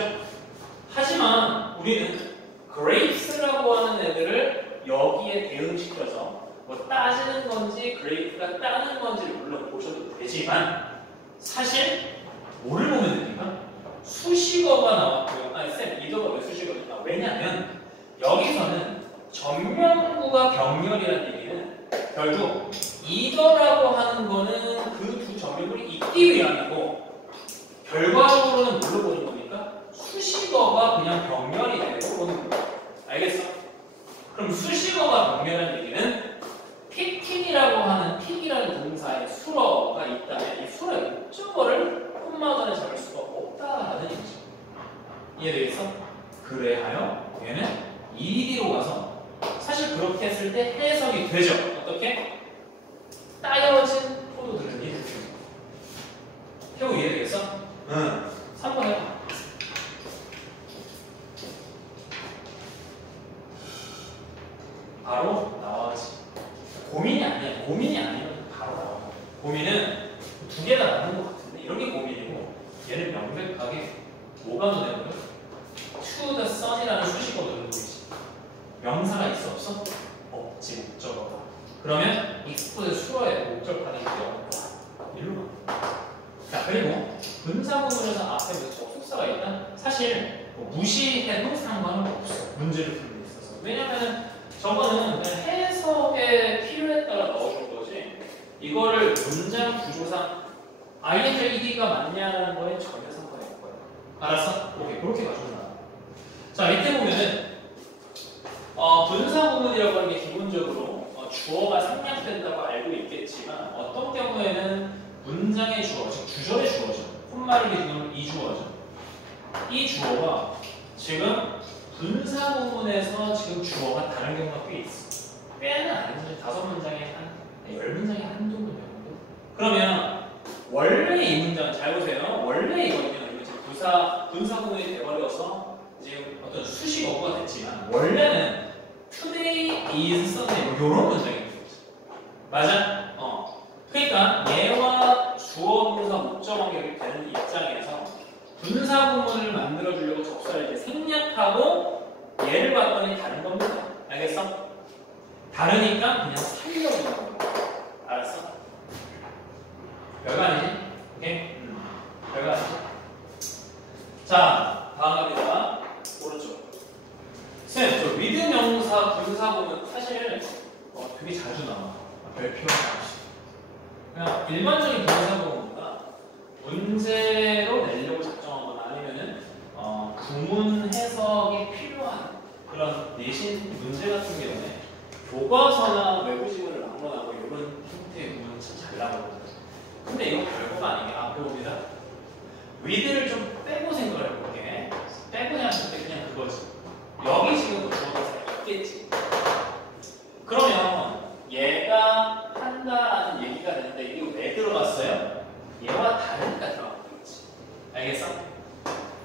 하지만 우리는 grapes라고 하는 애들을 여기에 대응시켜서 뭐 따지는 건지 grape가 따는 건지를 물론 보셔도 되지만 사실 뭐를 보면 됩니까? 수식어가 나왔고요. 아니 쌤, 이거가 왜 수식어입니까? 왜냐하면 여기서는 전명구가 병렬이라는 얘기는 결국 이거라고 하는 거는 그 두 전명구를 잇기 위함이고 결과적으로는 뭘로 보는 겁니까? 수식어가 그냥 병렬이 되고 보는 겁니다. 알겠어? 그럼 수식어가 병렬이라는 얘기는 피킹이라고 하는 픽이라는 동사의 수어가 있다면 이 수어의 목적어를 콤마전에 잡을 수가 없다라는 얘기죠. 이해되겠어? 그래하여 얘는 이리로 가서 사실 그렇게 했을 때 해석이 되죠. 어떻게? 따여진 포도들은 이렇게. 태우 이해되겠어? 응. 3번 해봐. 바로 나와지. 고민이 아니야. 고민이 아니면 바로 나와. 고민은 두 개가 나는 것 같은데 이런 게 고민이고 얘는 명백하게 뭐가 눈에 보여? To the sun이라는 수식어로 들고 있지. 명사가 있어 없어? 없지. 목적어가. 그러면 익스포의 수어에 목적하는 게 없다. 일로 가. 자, 그리고 분사구문에서 앞에 뭐 접속사가 있다? 사실 뭐 무시해도 상관은 없어. 문제를 풀는 데 있어서. 왜냐면은 저거는 그냥 해석에 필요에 따라 넣어준 거지. 이거를 문장 구조상 ING가 맞냐는 거에 전혀 상관이 없고요. 알았어? 오케이. 그렇게 가져온다. 자, 밑에 보면은 분사구문이라고 하는 게 기본적으로 주어가 생략된다고 알고 있겠지만 어떤 경우에는 문장의 주어, 즉 주절의 주어죠. 콧말을 기준으로 이 주어죠. 이 주어가 지금 분사구문에서 지금 주어가 다른 경우가 꽤 있어. 꽤는 아니지. 5문장에 한 10문장에 한두 문 정도. 그러면 원래 이 문장은 잘 보세요. 원래 이거는요. 이거 지금 분사구문이 돼버려서 지금 어떤 수식어구가 됐지만 원래는 Today is Sunday 뭐 이런 문장이 맞아? 그러니까 얘와 주어 동사 목적 관계가 되는 입장에서 분사구문을 만들어주려고 접사를 이제 생략하고 얘를 봤더니 다른 겁니다. 알겠어? 다르니까 그냥 살려주는 겁니다. 알았어? 별거 아니지? 오케이? 별거 아니지? 자, 다음 갑니다. 오른쪽. 쌤, 저 with 명사 분사구문 사실 되게 자주 나와. 별 필요가 없이. 그냥 일반적인 분사구문보다 문제로 내려고 작정하거나 아니면은 구문 해석이 필요한 그런 내신 문제 같은 경우에 교과서나 외부 지문을 막론하고 이런 형태의 구문은 참 잘 나오거든요. 근데 이거 별거가 아니게 앞에 봅니다. with를 좀 빼고 생각을 해볼게. 빼고 생각할 때 그냥 그거지. 여기 지금 주어가 있겠지. 그러면 얘가 한다라는 얘기가 되는데 이게 왜 들어갔어요? 얘와 다르니까 들어갔겠지. 알겠어?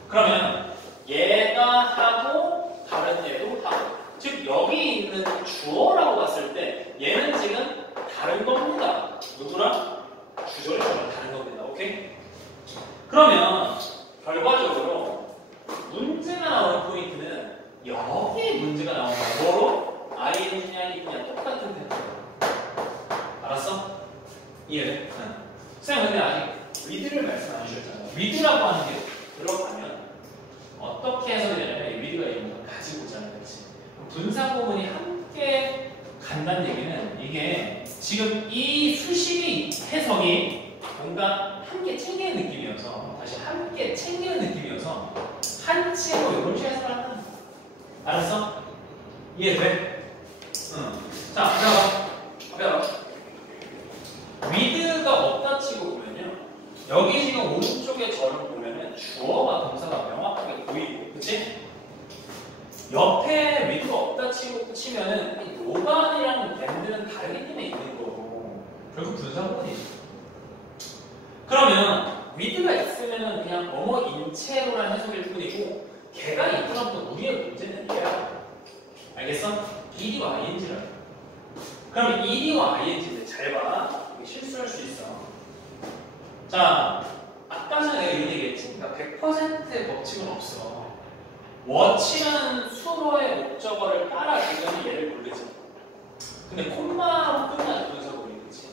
그러면 얘가 하고 다른 얘도 하고. 즉 여기 있는 주어라고 봤을 때 얘는 지금 다른 겁니다. 누구랑? 주절이 주어랑 다른 겁니다. 오케이? 그러면 결과적으로 문제가 나오는 포인트는 여기에 문제가 나오는 거야. 뭐로? ing냐 이냐 똑같은 패턴. 알았어? 이해돼? 응. 선생님 근데 아직 with를 말씀 안 주셨잖아요. with라고 하는 게 들어가면 어떻게 해석이 되냐면 이 with가 이런 걸 가지고 오잖아요. 그렇지? 분사 구문이 함께 간다는 얘기는 이게 지금 이 수식이 해석이 뭔가 함께 챙기는 느낌이어서 다시 함께 챙기는 느낌이어서 한 치로 이런 식으로 해석을 한다는 거야. 알았어? 이해돼? 응. 자, 앞에 봐. with가 없다 치고 보면요. 여기 지금 오른쪽에 절을 보면은 주어와 동사가 명확하게 보이고, 그치? 옆에 with가 없다 치면은 이 노반이랑 밴드는 다르기 때문에 있는 거고, 결국 분사구문이지. 그러면 with가 있으면은 그냥 뭐뭐 인체로라는 해석일 뿐이고, 걔가 있더라도 우리의 문제는 얘야. 알겠어? ed와 ing라고. 그럼 ed와 ing인데 잘 봐. 이게 실수할 수 있어. 자, 아까 전에 내가 이런 얘기했지. 그러니까 100%의 법칙은 없어. what이라는 수로의 목적어를 따라 지금 얘를 부르지. 근데 콤마로 끝나는 분석을 보이겠지.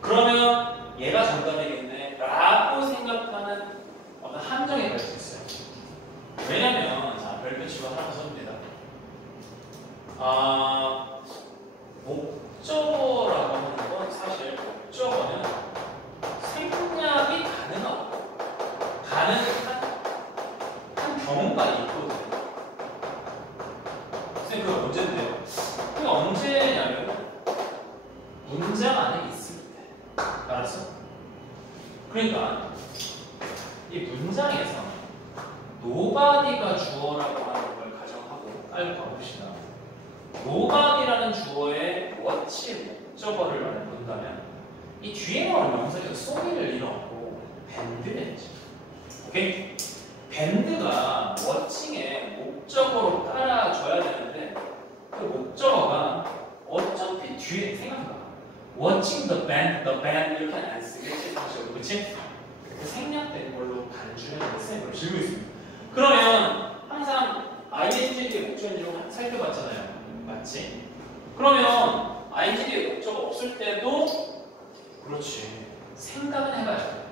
그러면 얘가 정답이겠네 라고 생각하는 어떤 함정이 갈 수 있어요. 왜냐면 자, 별표치고 하나 써줍니다. 목적어라고 하는 건 사실 목적어는 생략이 가능한 경우가 있거든요. 선생님 그거 언제인데요? 그게 언제냐면 문장 안에 있을 때. 알았어? 그러니까 이 문장에서 nobody가 주어라고 하는 걸 가정하고 알고 봅시다. nobody라는 주어의 what이 목적어를 본다면 이 뒤에 나오는 명사에서 소리를 잃어갖고 밴드를 했죠. 오케이? 밴드가 whating의 목적어로 따라줘야 되는데 그 목적어가 어차피 뒤에 생각해봐. watching the band 이렇게 안 쓰겠지 사실 그렇지? 생략된 걸로 간주해서 쌤을 들고 있습니다. 그러면 항상 ing의 목적어를 살펴봤잖아요. 맞지? 그러면 ing의 목적어 없을 때도 그렇지. 생각은 해봐야 돼.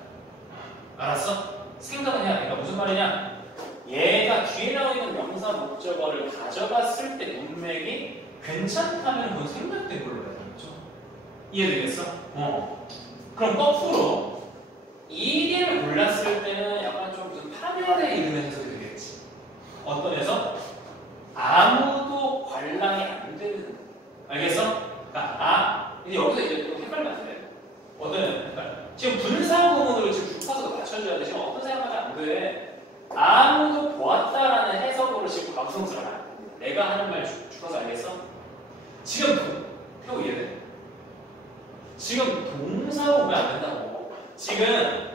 알았어? 생각은 해야 돼. 그러니까 무슨 말이냐? 얘가 뒤에 나와 있는 명사 목적어를 가져갔을 때 문맥이 괜찮다면 그건 생략된 걸로 해야 되겠죠? 이해되겠어? 그럼 거꾸로 이게를 몰랐을 때는 약간 좀 무슨 파멸의 이름의 해석이 되겠지. 어떤 해석? 아무도 관람이 안 되는. 알겠어? 그러니까 이제 여기서 이제 좀 헷갈리면 안 돼. 어떤 헷갈려? 지금 분사 구문으로 지금 주파수가 맞춰줘야 돼. 지금 어떤 생각하면 안 돼. 아무도 보았다라는 해석으로 지금 감성스러워 안 됩니다. 내가 하는 말 주파수 알겠어? 지금 표고 이해돼? 지금 동사로 보면 안 된다고. 지금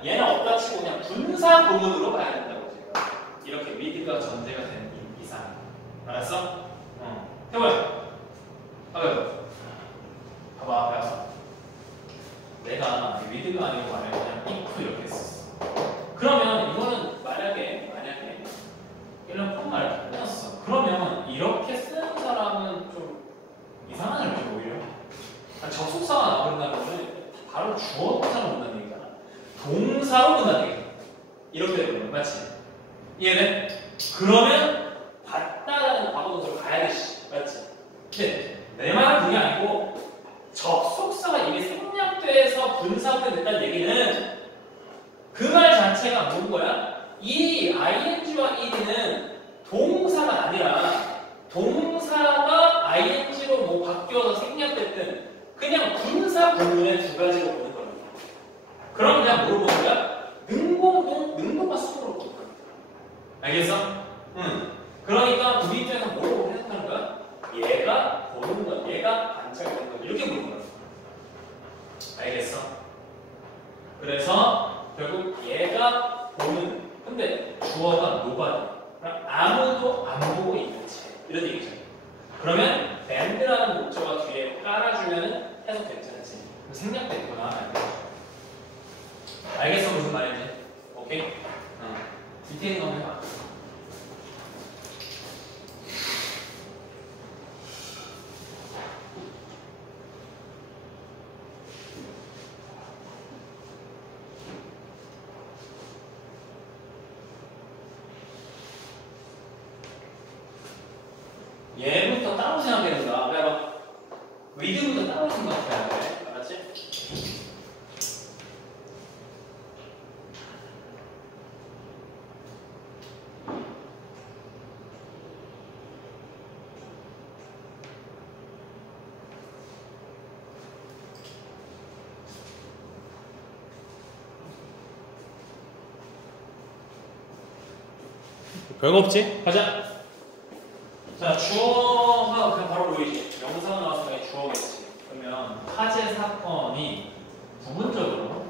얘는 없다 치고 그냥 분사 구문으로 봐야 된다고 지금. 이렇게 with가 전제가 되는 이상. 알았어? 해봐요. 봐봐, 앞에 와서. 내가 with가 아니고 만약에 그냥 if 이렇게 했었어. 그러면 이거는 만약에 이런 콤마를 끊었어. 그러면 이렇게 쓰는 사람은 좀 이상한 알지 오히려. 접속사가 나온다면 바로 주어 동사로 본다는 얘기잖아. 동사로 본다는 얘기야. 이렇게 되는 거야. 맞지? 이해돼? 그러면 봤다라는 과거 동사로 가야지. 맞지? 근데 내 말은 그게 아니고 접속사가 이미 생략돼서 분사가 됐다는 얘기는 그 말 자체가 뭔 거야? 이 ing와 ed는 동사가 아니라 동사가 ing로 뭐 바뀌어서 생략됐든 그냥 분사 구문의 두 가지로 보는 겁니다. 그럼 그냥 뭐로 보는 거야? 능동과 수동으로 보는 겁니다. 알겠어? 그러니까 우리 입장에서 뭐로 해석하는 거야? 얘가 보는 것, 얘가 관찰되는 것 이렇게 보는 거야. 알겠어? 그래서 결국 얘가 보는 근데 주어가 nobody 아무도 안 보고 있는 채 이런 얘기죠. 그러면 band라는 목적어 뒤에 깔아주면 해석 괜찮지. 생략됐구나. 알겠어 무슨 말인지? 오케이? 디테일링 한번 해봐. 얘부터 따로 생각해야 된다. 그래 봐. with부터 따로 생각해야 돼. 알았지? 별거 없지? 가자. 자, 주어가 그냥 바로 보이지? 영상 나왔으니까 주어겠지. 그러면 화재 사건이 부분적으로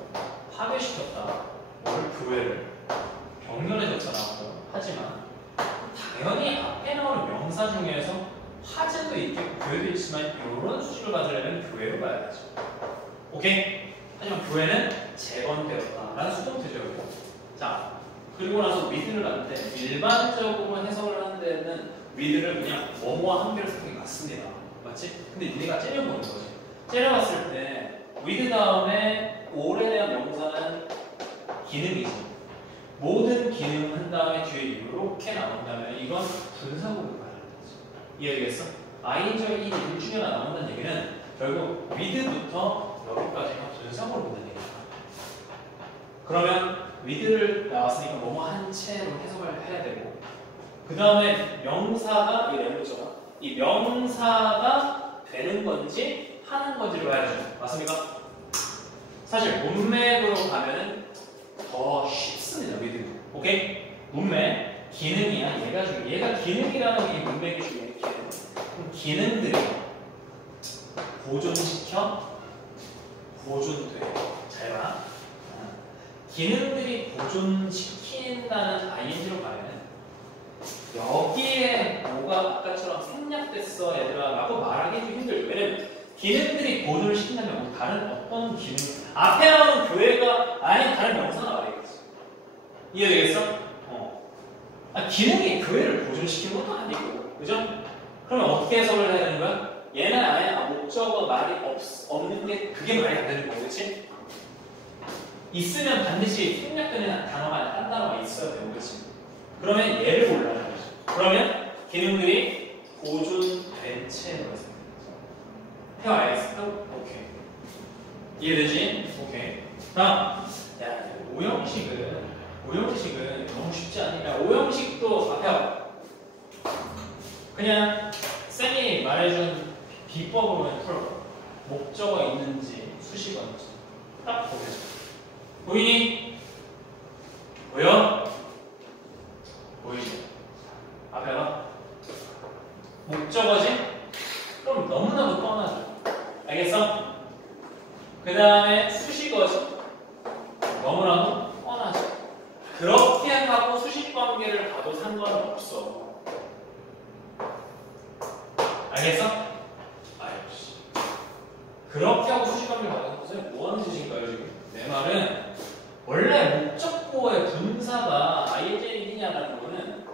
파괴시켰다. 뭘 교회를 격렬해졌잖아. 하지만 당연히 앞에 나오는 명사 중에서 화재도 있겠고 교회도 있지만 이런 수식을 가지려면 교회로 가야 되죠. 오케이? 하지만 교회는 재건되었다라는 수동태죠. 자, 그리고 나서 with를 하는데 일반적으로 해석을 하는 데는 with를 그냥 뭐뭐 한 개로 쓰는 게 맞습니다. 맞지? 근데 니네가 째려보는 거지. 째려봤을 때 with 다음에 all에 대한 명사는 기능이지. 모든 기능을 한 다음에 뒤에 이렇게 나온다면 이건 분사구문을 말하는 거지. 이해되겠어? ing의 이 둘 중에 하나 나온다는 얘기는 결국 with부터 여기까지가 분사구문을 보는 얘기야. 그러면 with를 나왔으니까 뭐뭐 한 채로 해석을 해야 되고 그 다음에 명사가 이 명사가 되는 건지 하는 건지를 봐야죠. 맞습니까? 사실 문맥으로 가면은 더 쉽습니다. with. 오케이? 문맥 기능이야. 얘가 기능이라는 게 문맥이 중요해. 그럼 기능들이 보존시켜 보존돼. 잘 봐. 기능들이 보존시킨다는 ing로 가면 여기에 뭐가 아까처럼 생략됐어 얘들아 라고 말하기 좀 힘들죠. 왜냐면 기능들이 보존을 시킨다면 뭐 다른 어떤 기능 앞에 나오는 교회가 아닌 다른 명사가 말이겠어. 이해되겠어? 기능이 교회를 보존시키는 것도 아니고 그죠? 그러면 어떻게 해석을 해야 되는 거야? 얘는 아예 목적어 말이 없는 게 그게 말이 안 되는 거고 그렇지? 있으면 반드시 생략되는 단어가 딴 단어가 있어야 되고 그렇지? 그러면 얘를 골라야 되죠. 그러면 기능들이 보존된 채로 해요. 알겠어? 오케이. 이해되지? 오케이. 다음. 야, 오형식은 너무 쉽지 않으니까 오형식도 앞에 와봐. 그냥 쌤이 말해준 비법으로 풀어. 목적어 있는지 수식어인지 딱 보면서. 보이니? 보여? 보이죠? 앞에 봐. 목적어지? 그럼 너무나도 뻔하죠. 알겠어? 그 다음에 수식어지? 너무나도 뻔하죠. 그렇게 하고 수식 관계를 봐도 상관은 없어. 알겠어? 아이씨. 그렇게 하고 수식 관계를 봐도 선생님 뭐 하는 짓인가요 지금? 내 말은 원래 목적보의 분사가 ing이냐라는 거는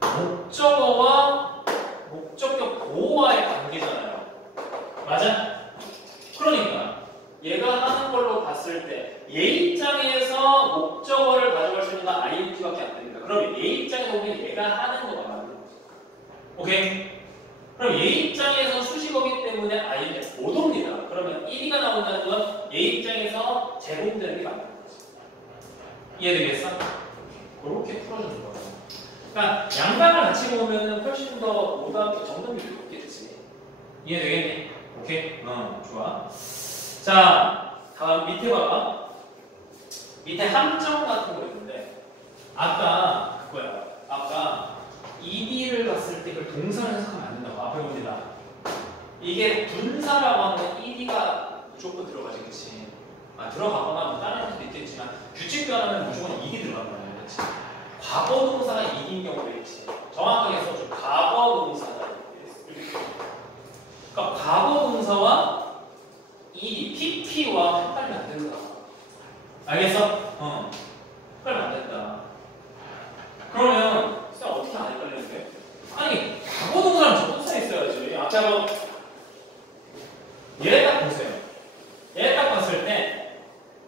목적어와 목적격 보호와의 관계잖아요. 맞아? 그러니까 얘가 하는 걸로 봤을 때 얘 입장에서 목적어를 가져갈 수 있는 건 ing밖에 안 됩니다. 그럼 얘 입장에서 보면 얘가 하는 거가 맞는 거죠. 오케이? 그럼 얘 입장에서 수식어기 때문에 ing가 못 옵니다. 그러면 1위가 나온다는 건 얘 입장에서 제공되는 게 맞는 거죠. 이해되겠어? 그렇게 풀어주는 거예요. 그러니까 양방을 같이 보면 훨씬 더 오답 정답률이 높겠지. 이해되겠니? 오케이? 좋아. 자, 다음 밑에 봐봐. 밑에 함정 같은 거 있는데 아까 그거야. 아까 ED를 봤을 때 그걸 동사를 해석하면 안 된다고. 앞에 봅니다. 이게 분사라고 하는 ED가 무조건 들어가지, 그치? 들어가거나 뭐 다른 것도 있겠지만 규칙 변화는 무조건 ED 들어간단 말이야, 그치? 과거 동사가 ED인 경우도 있지. 정확하게 써줘. 과거 동사가 그러니까 과거 동사와 ED, PP와 헷갈리면 안 된다. 알겠어? 헷갈리면 안 된다. 그러면 쌤 어떻게 안 헷갈리는데? 아니 과거 동사는 저 동사 있어야지. 아까 얘 딱 보세요. 얘 딱 봤을 때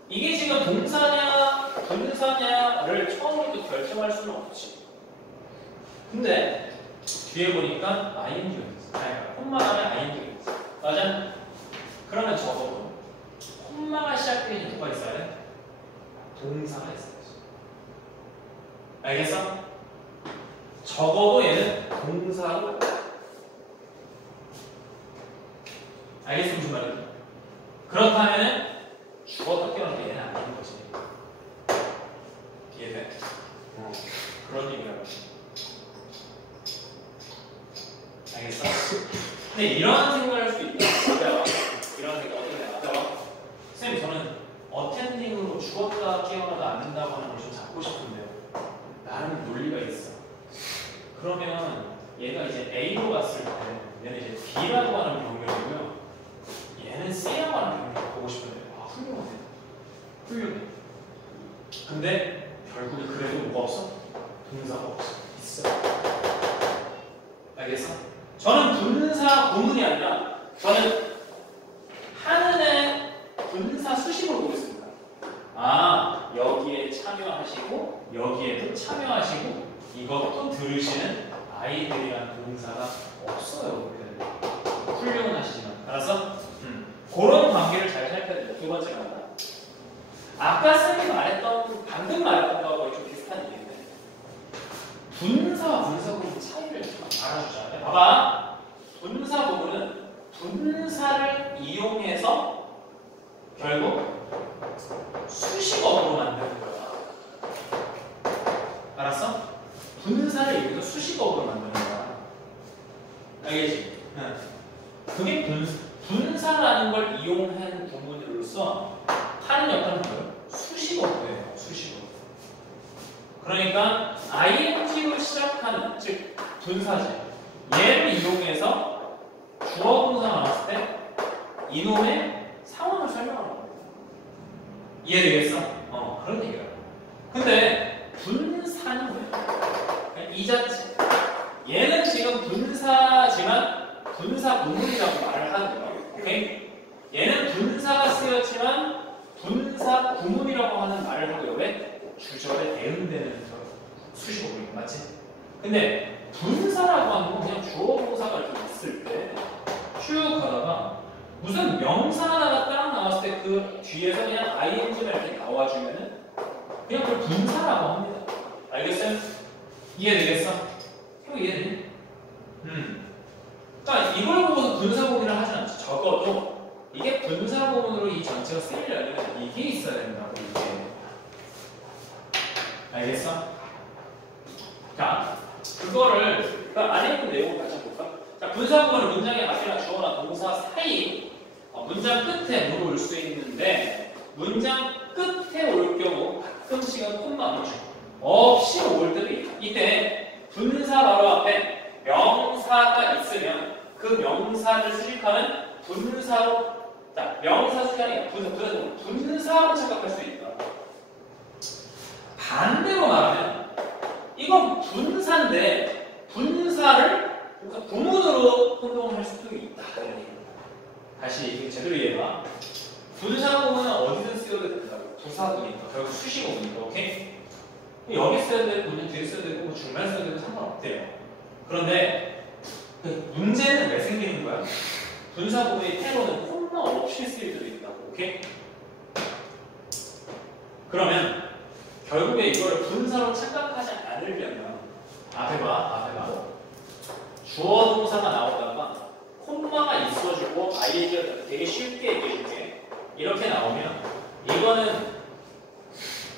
이게 지금 동사냐 분사냐를 처음부터 결정할 수는 없지. 근데 뒤에 보니까 ing가 있어. 아니 콤마 안에 ing가 있어. 맞아? 그러면 적어도 콤마가 시작되는 누가 있어야 돼? 동사가 있어야지. 알겠어? 적어도 얘는 동사로. 알겠어? 무슨 말인지? 그렇다면 주어가 끼어는데 얘는 아닌 거지. 이해돼? 그런 얘기라고. 알겠어? 근데 이런 생각을 할 수 있다. 이런 생각 어떻게 생각하죠? 쌤 저는 어텐딩으로 죽었다 깨어나다 안 된다고 하는 걸 좀 잡고 싶은데요. 나름 논리가 있어. 그러면 얘가 이제 A로 갔을 때 얘는 이제 B라고 하는 병렬이고요. 얘는 C라고 하는 병렬을 보고 싶은데 훌륭하네. 훌륭해. 근데 결국에 그래도 뭐가 없어? 동사가 없어. 있어. 알겠어? 저는 분사 구문이 아니라 저는 하늘의 분사 수식으로 보겠습니다. 여기에 참여하시고 여기에도 참여하시고 이것도 들으시는 아이들이라는 동사가 없어요. 훌륭하시지만. 알았어? 그런 관계를 잘 살펴야 된다. 두 번째 간다. 아까 쌤이 말했던 방금 말했던 거와 거의 좀 비슷한 얘기인데 분사와 분사 구문 차이를 좀 알아주자. 봐봐. 분사 구문은 분사를 이용해서 결국 수식어로 만드는 거야. 알았어? 분사를 이용해서 수식어로 만드는 거야. 알겠지? 그게 분사라는 걸 이용한 구문으로서 하는 역할은 뭐예요? 수식어예요. 수식어. 그러니까 ing로 시작하는, 즉 분사지. 얘를 이용해서 주어 동사가 나왔을 때 이놈의 상황을 설명하는 거예요. 이해되겠어? 그런 얘기야. 근데 분사는 뭐예요? 이 자체. 얘는 지금 분사지만 분사 구문이라고 말을 하는 거예요. 오케이? 얘는 분사가 쓰였지만 분사 구문이라고 하는 말을 하고요. 왜? 주절에 대응되는 수식어구니까. 맞지? 근데 분사라고 하는 건 그냥 주어 동사가 이렇게 있을 때 쭉 가다가 무슨 명사 하나가 딱 나왔을 때 그 뒤에서 그냥 ing가 이렇게 나와주면은 그냥 그걸 분사라고 합니다. 알겠어요? 이해되겠어? 형 이해되니? 그러니까 이걸 보고서 분사구문이라 하진 않죠. 적어도 이게 분사구문으로 이 전체가 쓰이려면 이게 있어야 된다고. 이게. 알겠어? 자, 그거를 그러니까 안에 있는 내용을 같이 볼까? 자, 분사구문은 문장의 앞이나 주어나 동사 사이 문장 끝에 물어올 수 있는데 문장 끝에 올 경우 가끔씩은 콤마 없이 올 때도 있다. 이때 분사 바로 앞에 명사가 있으면 그 명사를 수식하는 분사로, 자, 명사 수식하는 게 분사로 착각할 수 있다. 반대로 말하면 이건 분사인데 분사를 구문으로 혼동할 수도 있다. 다시 제대로 이해해봐. 분사구문은 어디든 쓰여도 된다고. 부사구니까 결국 수식어구니까. 오케이? 여기 써야 되고 그냥 뒤에 써야 되고 뭐 중간에 써야 되고 상관없대요. 그런데 문제는 왜 생기는 거야? 분사구문의 태로는 콤마 없이 쓰일 수도 있다고. 오케이? 그러면 결국에 이걸 분사로 착각하지 않으려면 앞에 봐. 주어 동사가 나오다가 콤마가 있어주고 ing가 되게 쉽게 얘기해줄게. 이렇게 나오면 이거는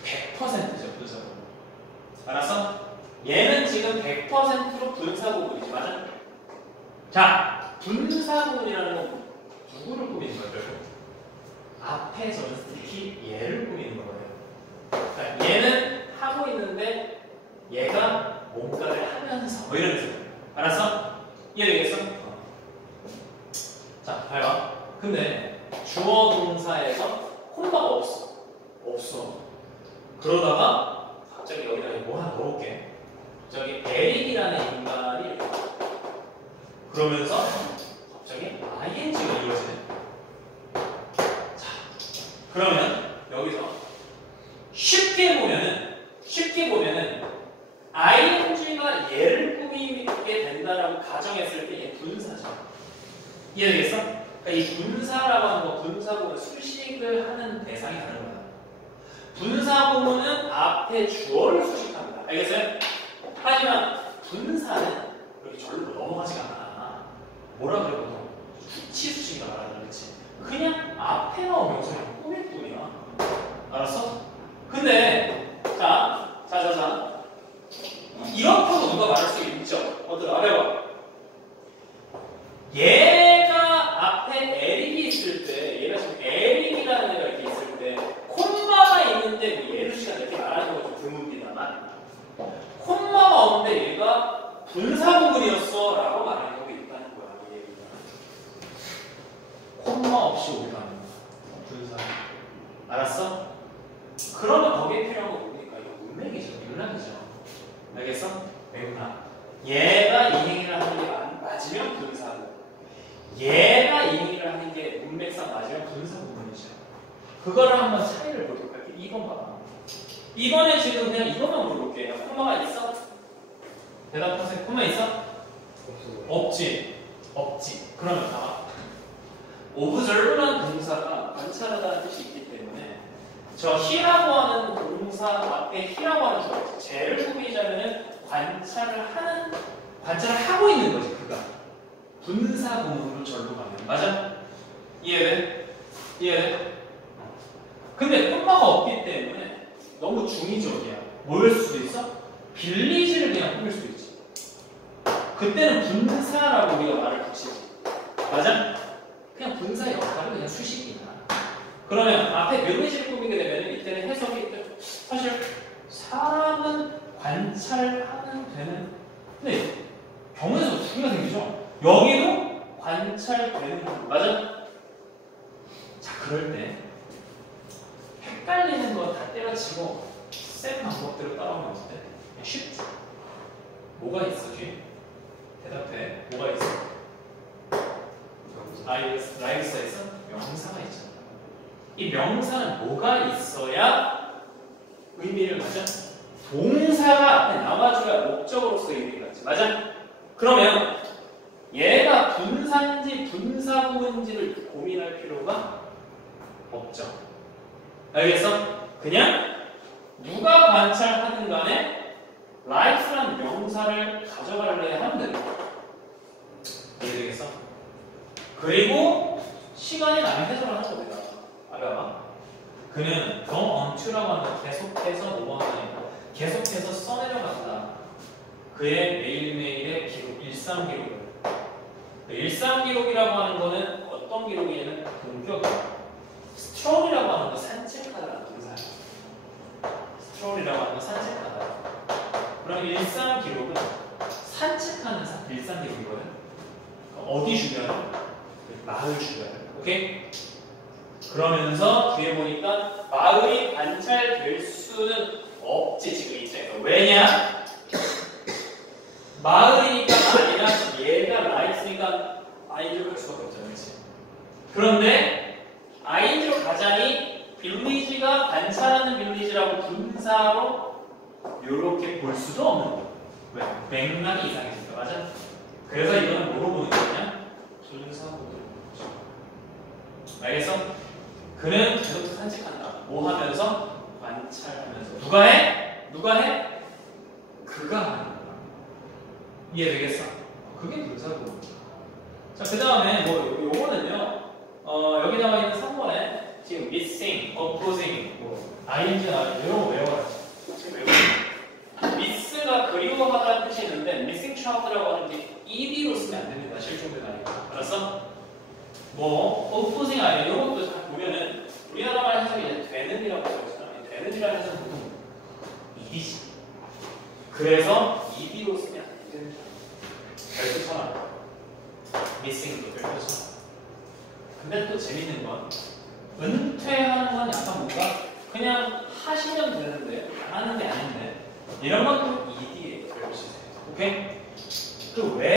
100%죠 분사구문. 알았어? 얘는 지금 100%로 분사구문이지 맞아? 자, 분사구문이라는 건 누구를 꾸미는 거죠? 앞에 저는 특히 얘를 꾸미는 거예요. 자, 얘는 하고 있는데 얘가 뭔가를 하면서 뭐 이런 식으로. 알았어? 이해되겠어? 자, 봐봐. 근데 주어 동사에서 콤마가 없어. 그러다가 갑자기 여기다 뭐 하나 넣을게. 저기 에릭이라는 인간이 그러면서 갑자기 ing가 이루어지네. 자, 그러면 여기서 쉽게 보면은 ing가 얘를 꾸미게 된다라고 가정했을 때 얘 분사죠. 이해되겠어? 그러니까 이 분사라고 하는 거, 분사구문 수식을 하는 대상이 다른 거야. 분사구문은 앞에 주어를 수식합니다. 알겠어요? 하지만 분사는 그렇게 절로 넘어가지가 않아. 뭐라 그래 보통? 수치수식이라 말하는 거지. 그냥 앞에 나온 명사를 꾸밀 뿐이야. 알았어? 근데 자. 이렇게도 누가 말할 수 있죠? 어떤 말해봐. 얘가 앞에 에릭이 있을 때, 얘가 지금 에릭이라는 애가 이렇게 있을 때, 콤마가 있는데 얘를 시간 이렇게 말하는 건 좀 드뭅니다만, 콤마가 없는데 얘가 분사구문이었어 라고 말하는 경우가 있다는 거야. 이 얘기가. 콤마 없이 오가는 거야. 분사. 알았어? 그러면 거기에 필요한 건 뭡니까? 이거 문맥이죠. 맥락이죠. 알겠어? 맥락. 얘가 이 행위를 하는 게 맞으면 분사구. 얘가 이 행위를 하는 게 문맥상 맞으면 분사구문이죠. 그거를 한번 차이를 보도록 할게. 2번 봐봐. 2번에 지금 그냥 이것만 물어볼게요. 콤마가 있어? 대답하세요. 콤마 있어? 없지. 그러면 봐봐. observe라는 동사가 관찰하다는 뜻이 있기 때문에 저 he라고 하는 동사 앞에 he라고 하는 주어 쟤를 꾸미자면은 관찰을 하고 있는 거지. 그가 분사구문으로 절로 가면 맞아? 이해돼? 근데 콤마가 없기 때문에 너무 중의적이야. 뭐일 수도 있어? 빌리지를 그냥 꾸밀 수도 있지. 그때는 분사라고 우리가 말을 붙이지. 맞아? 그냥 분사의 역할은 그냥 수식이야. 그러면 앞에 빌리지를 꾸미게 되면 이때는 해석이 사실 사람은 관찰하면 되는 근데 경우에서 두 개가 생기죠. 여기도 관찰되는 거 맞아? 자, 그럴 때 헷갈리는 거 다 때려치고 센 방법대로 따라오면 어때? 쉽지. 뭐가 있어 뒤에? 대답해. 뭐가 있어? 라이브스가 있어? 명사가 있잖아. 이 명사는 뭐가 있어야 의미를 가져? 동사가 앞에 나와줘야 목적으로서의 의미가 있지. 맞아? 그러면 얘가 분사인지 분사구문인지를 고민할 필요가 없죠. 알겠어? 그냥 누가 관찰하든 간에 like라는 명사를 가져가려 하면 되는 거야. 이해되겠어? 그리고 시간이 나면 해석을 하는 겁니다. 알아봐. 그는 from onto라고 하는 거 계속해서 넘어가니까 계속해서 써내려간다. 그의 매일매일의 기록, 일상 기록을. 일상 기록이라고 하는 거는 어떤 기록이냐면 동격이야. 스트롤이라고 하는 거 산책하다라는 동사야. 스트롤이라고 하는 거 산책하다. 그럼 일상 기록은 산책하는 일상 기록이거든. 어디 주변? 마을 주변. 오케이? 그러면서 뒤에 보니까 마을이 관찰될 수는 없지 지금 입장에서. 왜냐? 마을이니까가 아니라 얘가 라이트니까 아이디로 갈 수밖에 없잖아. 그렇지? 그런데 아이디로 가자니 빌리지가 관찰하는 빌리지라고 분사로 이렇게 볼 수도 없는 거야. 왜? 맥락이 이상해지니까. 맞아? 그래서 이거는 뭐로 보는 거냐? 분사구문으로 보는 거죠. 알겠어? 그는 계속 산책한다. 뭐 하면서? 관찰하면서. 누가 해? 그가 하는 거야. 이해되겠어? 그게 분사구문. 자, 그 다음에 뭐 요거는요. 여기 나와 있는 3번에 지금 missing, opposing, 뭐 ing 나와 이런 거 외워라. 지금 외워. miss가 그리워하다는 뜻이 있는데 missing child라고 하는 게 ed로 쓰면 안 됩니다. 실종된 아이가. 알았어? 뭐 opposing 아이 이런 것도 잘 보면은 우리나라 말 해석이 이제 되는이라고 써있잖아요. 되는이라는 해석은 보통 ed지. 그래서 ed로 쓰면 안 됩니다. 별표 쳐놔. missing도 별표 쳐놔. 근데 또 재밌는 건 은퇴하는 건 약간 뭔가 그냥 하시면 되는데 안 하는 게 아닌데 이런 건 또 ed에 별표 치세요. 오케이? 그 왜?